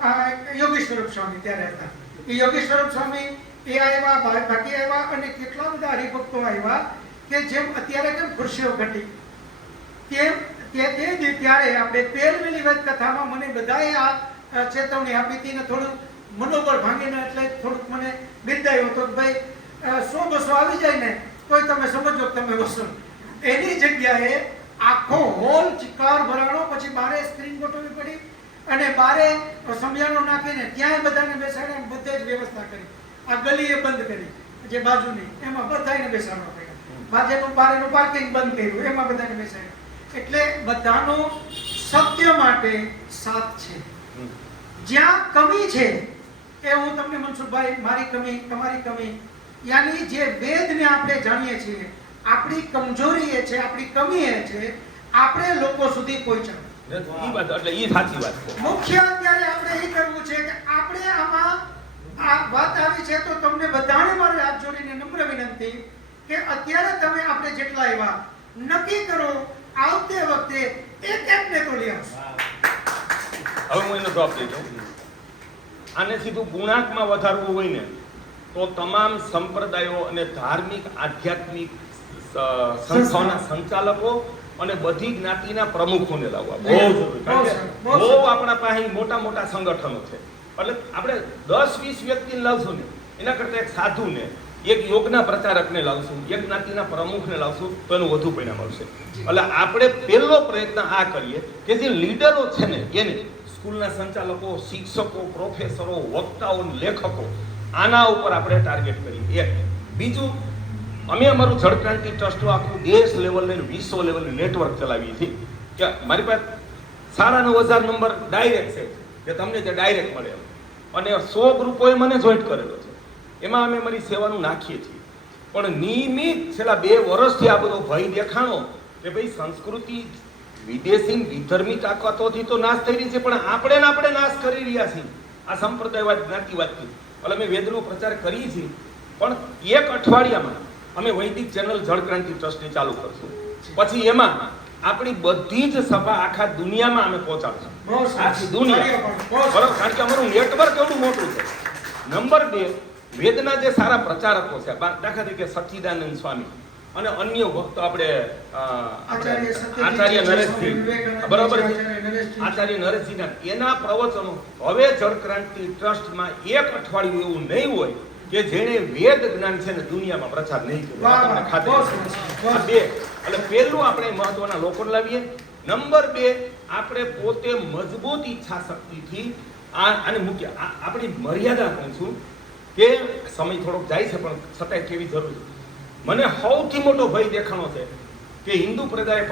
યોગી સ્વરૂપ સ્વામી ત્યારે હતા. એ યોગી સ્વરૂપ સ્વામી એ આવ્યા, બાકી આવ્યા, અને કેટલા બધા હરિભક્તો આવ્યા કે જેમ અત્યારે કેમ ખુરશીઓ ઘટી તેમ ત્યારે આપણે 13મી વેદ કથામાં મને બધાએ આ ચેતવણી આપી હતી ને થોડું મનોબળ ભાંગીને એટલે થોડુંક મને બિરદાવ્યો હતો કે ભાઈ 100-200 આવી જાય ને તોય તમે સમજો કે તમે વસો. એની જગ્યાએ આખો હોલ ચિકાર ભરાણો, પછી બારે સ્ક્રીન ગોઠવવી પડી અને બારે સમિયાણો નાખીને ત્યાંય બધાને બેસાડ્યા, બધે જ વ્યવસ્થા કરી. આ ગલીએ બંધ કરી જે બાજુની, એમાં બધાને બેસાડવા પડ્યા. બાજેનું બારેનું પાર્કિંગ બંધ કર્યું, એમાં બધાને બેસાડ્યા. એટલે બધાનો સત્ય માટે સાથ છે. જ્યાં કમી છે એ હું તમને મનસુખભાઈ, મારી કમી, તમારી કમી, યાની જે વેદને આપણે જાણીએ છીએ, આપણી કમજોરી એ છે, આપણી કમી એ છે, આપણે લોકો સુધી પહોંચાડવું. ઈ વાત એટલે ઈ સાચી વાત છે. મુખ્ય અત્યારે આપણે એ કરવું છે કે આપણે આમાં આ વાત આવી છે તો તમને બધાને મારે હાથ જોડીને નમ્ર વિનંતી કે અત્યારે તમે આપણે જેટલા એવા નક્કી કરો, આવતે વખતે એક ને તો લઈ આવશો. હવે હું એનો જવાબ દઈ દઉં. આને સીધું ગુણાંકમાં વધારવું હોય ને તો તમામ સંપ્રદાયો અને ધાર્મિક આધ્યાત્મિક સંસ્થાઓના સંચાલકો અને બધી જ્ઞાતિના પ્રમુખોને લાવવા બહુ જરૂરી. કારણ કે બહુ આપણા પાસે મોટા મોટા સંગઠનો છે. એટલે આપણે 10-20 વ્યક્તિને લાવશું ને એના કરતા એક સાધુને, એક યોગના પ્રચારકને લાવશું, એક જ્ઞાતિના પ્રમુખને લાવશું તો એનું વધુ પરિણામ આવશે. એટલે આપણે પહેલો પ્રયત્ન આ કરીએ કે જે લીડરો છે ને એને, સ્કૂલના સંચાલકો, શિક્ષકો, પ્રોફેસરો, વક્તાઓ, લેખકો, આના ઉપર આપણે ટાર્ગેટ કરીએ. એક બીજું, અમે અમારું જળક્રાંતિ ટ્રસ્ટનું આખું દેશ લેવલે વિશ્વ લેવલે નેટવર્ક ચલાવીએ છીએ કે મારી પાસે સાડા 9000 નંબર ડાયરેક્ટ છે કે તમને જે ડાયરેક્ટ મળે અને 100 ગ્રુપોએ મને જોઈન્ટ કરેલો છે. એમાં અમે અમારી સેવાનું નાખીએ છીએ. પણ નિયમિત છેલ્લા 2 વર્ષથી આ બધો ભય દેખાણો કે ભાઈ સંસ્કૃતિ વિદેશી વિધર્મી તાકાતોથી તો નાશ થઈ રહી છે, પણ આપણે નાશ કરી રહ્યા છીએ આ સંપ્રદાયવાદ, જ્ઞાતિવાદથી. એટલે અમે વેદનો પ્રચાર કરીએ છીએ, પણ એક અઠવાડિયામાં અમે વૈદિક ચેનલ જળક્રાંતિ ટ્રસ્ટની ચાલુ કરશું. પછી એમાં આપણી બધી જ સભા આખા દુનિયામાં અમે પહોંચાડશું. આખી દુનિયા, બરાબર? કારણ કે અમારું નેટવર્ક એવું મોટું છે. નંબર 2, વેદના જે સારા પ્રચારકો છે, દાખલા તરીકે સચ્ચિદાનંદ સ્વામી અને અન્ય વક્તો આપણે આચાર્ય નરેશજી, બરાબર છે, આચાર્ય નરેશજીના એના પ્રવચનો હવે જળક્રાંતિ ટ્રસ્ટમાં એક અઠવાડિયું એવું નહીં હોય કે જેણે વેદ જ્ઞાન છે ને દુનિયામાં પ્રચાર નહીં કર્યો. તમને ખાતરી છે. એટલે પહેલું આપણે મહત્વના લોકોને લાવીએ. નંબર 2, આપણે પોતે મજબૂત ઈચ્છા શક્તિથી આને મૂકીએ. આપણી મર્યાદા કહું છું કે સમય થોડોક જાય છે પણ છતાંય કેવી જરૂર છે. મને સૌથી મોટો ભય દેખાણો છે કે હિન્દુ પ્રજાએ